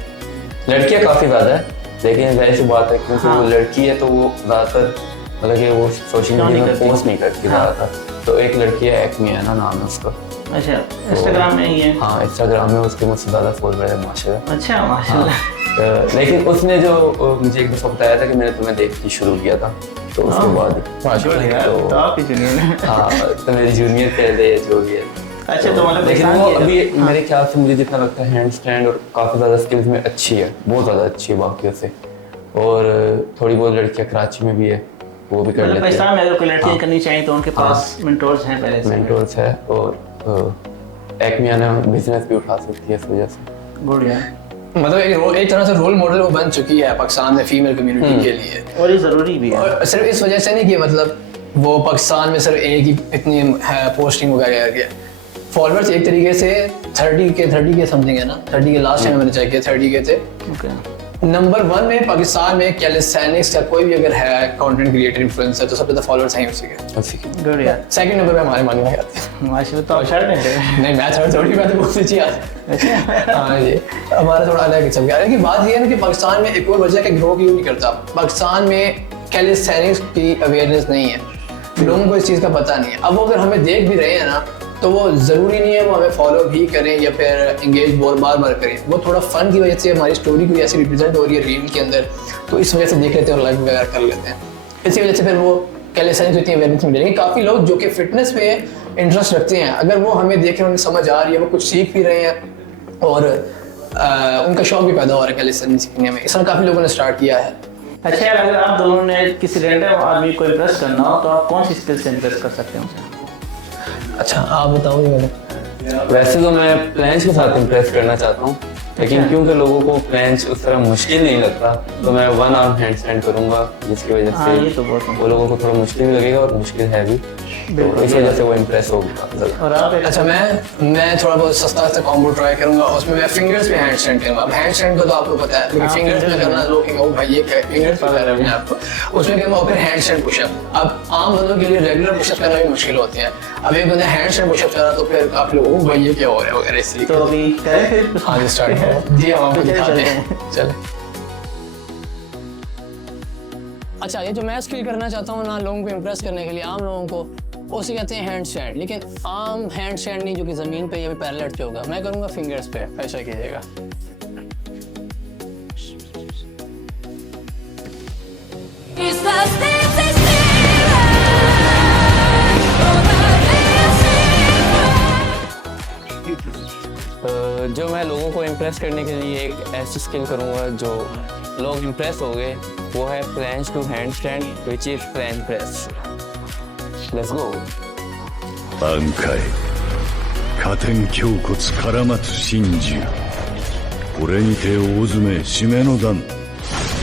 लड़कियां काफ़ी ज़्यादा है, लेकिन जाहिर सी बात है क्योंकि वो लड़की है तो वो ज़्यादातर मतलब कि वो सोशल मीडिया में पोस्ट नहीं करती ज़्यादातर। तो एक लड़की है, एक्मी है ना नाम है उसका। अच्छा, इंस्टाग्राम में ही है? हाँ, इंस्टाग्राम में उसके मुझसे ज़्यादा फॉलोअर है माशाल्लाह। अच्छा, माशाल्लाह। लेकिन उसने जो मुझे एक दफ़ा बताया था कि मैंने तुम्हें देखती शुरू किया था, तो उसके बाद तो आप ही जूनियर हैं। हाँ, तो मेरी जूनियर कह दे जो भी है। अच्छा, तो मतलब लेकिन वो अभी मेरे ख्याल से मुझे जितना लगता है हैंड स्टैंड और काफ़ी ज़्यादा स्किल्स में अच्छी है, बहुत ज़्यादा अच्छी है बाकियों से। और थोड़ी बहुत लड़कियाँ कराची में भी है, वो भी कर लेती हैं। पाकिस्तान में अगर कोई लड़कियाँ करनी चाहिए तो उनके पास मेंटोर्स हैं पहले से? मेंटोर्स है, और एक्मिया ने बिजनेस भी उठा सकती है इस वजह से। बढ़िया। मतलब एक तरह से रोल मॉडल वो बन चुकी है पाकिस्तान में फीमेल कम्युनिटी के लिए, और ये ज़रूरी भी है। और सिर्फ इस वजह से नहीं कि मतलब वो पाकिस्तान में सिर्फ एक ही इतनी पोस्टिंग वगैरह गया, फॉलोअर्स एक तरीके से 30 के समथिंग है ना, 30 के लास्ट टाइम मैंने चेक किया 30 के थे। नंबर 1 में पाकिस्तान में कैलिस्थेनिक्स का कोई भी अगर है कंटेंट क्रिएटर इन्फ्लुएंसर तो सबसे ज़्यादा फॉलोअर्स हैं उसी के। बढ़िया। सेकंड नंबर पे हमारे मानी में आते हैं। माशाल्लाह, तो शर्ट नहीं, मैं थर्ड थोड़ी, मैं तो बहुत अच्छी आती है। हाँ जी, हमारा थोड़ा अलग किस्म का। लेकिन बात ये है ना कि पाकिस्तान में एक और वजह है कि ग्रो क्यों नहीं करता। पाकिस्तान में कैलिस्थेनिक्स की अवेयरनेस नहीं है, लोगों को इस चीज़ का पता नहीं है। अब वो अगर हमें देख भी रहे हैं ना, तो वो ज़रूरी नहीं है वो हमें फॉलो भी करें या फिर एंगेज बार बार करें। वो थोड़ा फन की वजह से हमारी स्टोरी कोई ऐसी रिप्रेजेंट हो रही है रील के अंदर, तो इस वजह से देख लेते हैं और लाइक वगैरह कर लेते हैं। इसी वजह से फिर वो कैलिस्थेनिक्स इतनी अवेयरनेस मिलेगी। काफ़ी लोग जो कि फिटनेस पे इंटरेस्ट रखते हैं, अगर वो हमें देखें, उन्हें समझ आ रही है, वो कुछ सीख भी रहे हैं और उनका शौक भी पैदा हो रहा है कैलिस्थेनिक्स सीखने में, इस तरह काफ़ी लोगों ने स्टार्ट किया है। अच्छा यार, अगर आप दोनों ने किसी रैंडम आदमी को इम्प्रेस करना हो तो आप कौन सी स्किल से इम्प्रेस कर सकते हैं उसे? अच्छा, आप बताओ जी। मैंने वैसे तो मैं प्लान्स के साथ इम्प्रेस करना चाहता हूँ, लेकिन क्योंकि लोगों को प्लान्स उस तरह मुश्किल नहीं लगता, तो मैं 1 आर्म हैंड स्टैंड करूँगा, जिसकी वजह से ये तो बहुत वो लोगों को थोड़ा मुश्किल भी लगेगा, और मुश्किल है भी, तो इस वजह से वो इम्प्रेस होगा। और आप? अच्छा, मैं थोड़ा बहुत सस्ता कॉम्बो ट्राई करूंगा, उसमें मैं फिंगर्स पे हैंड स्टैंड करूंगा। अब हैंड स्टैंड का तो आपको पता है, लेकिन फिंगर्स में करना लोग कहेंगे ओ भाई ये क्या फिंगर्स पे कर रहे हैं आपको, उसमें करूंगा। और फिर हैंड स्टैंड पुशअप। अब आम बंदों के लिए रेगुलर पुशअप करना भी मुश्किल होते हैं, अब एक बंदा हैंड स्टैंड पुशअप कर रहा तो फिर काफी लोग ओ भाई ये क्या हो रहा है वगैरह, इसलिए तो अभी करें फिर? हाँ जी, स्टार्ट करो जी, हम आपको दिखाते हैं। चलें। अच्छा, ये जो मैं स्किल करना चाहता हूँ ना लोगों को इम्प्रेस करने के लिए, आम लोगों को, उसे कहते हैं हैंड स्टैंड, लेकिन आम हैंड स्टैंड नहीं जो कि ज़मीन पे या भी पैरेलल पे होगा। मैं करूँगा फिंगर्स पे, ऐसा कीजिएगा। जो मैं लोगों को इम्प्रेस करने के लिए एक ऐसी स्किल करूँगा जो लोग इम्प्रेस हो गए, वो है planche to handstand, which is planche press. Let's गो। 挽回加点胸骨絡松真珠これにて大詰め締めの段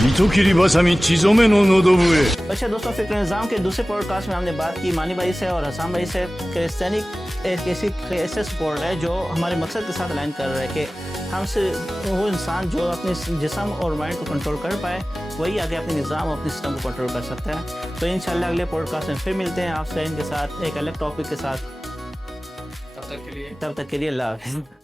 糸切りばさみ血染めの喉笛 अच्छा दोस्तों, फ़िक्र निज़ाम के दूसरे पॉडकास्ट में हमने बात की मानी भाई से और हसन भाई से कि सैनिक एक ऐसे स्पोर्ट है जो हमारे मकसद के साथ अलाइन कर रहा है कि हमसे वो इंसान जो अपने जिस्म और माइंड को कंट्रोल कर पाए वही आगे अपने निज़ाम और अपने सिस्टम को कंट्रोल कर सकता है। तो इंशाल्लाह अगले पॉडकास्ट में फिर मिलते हैं आपसे इनके साथ एक अलग टॉपिक के साथ। तब तक के लिए तब तक के लिए अल्लाह हाफ़िज़।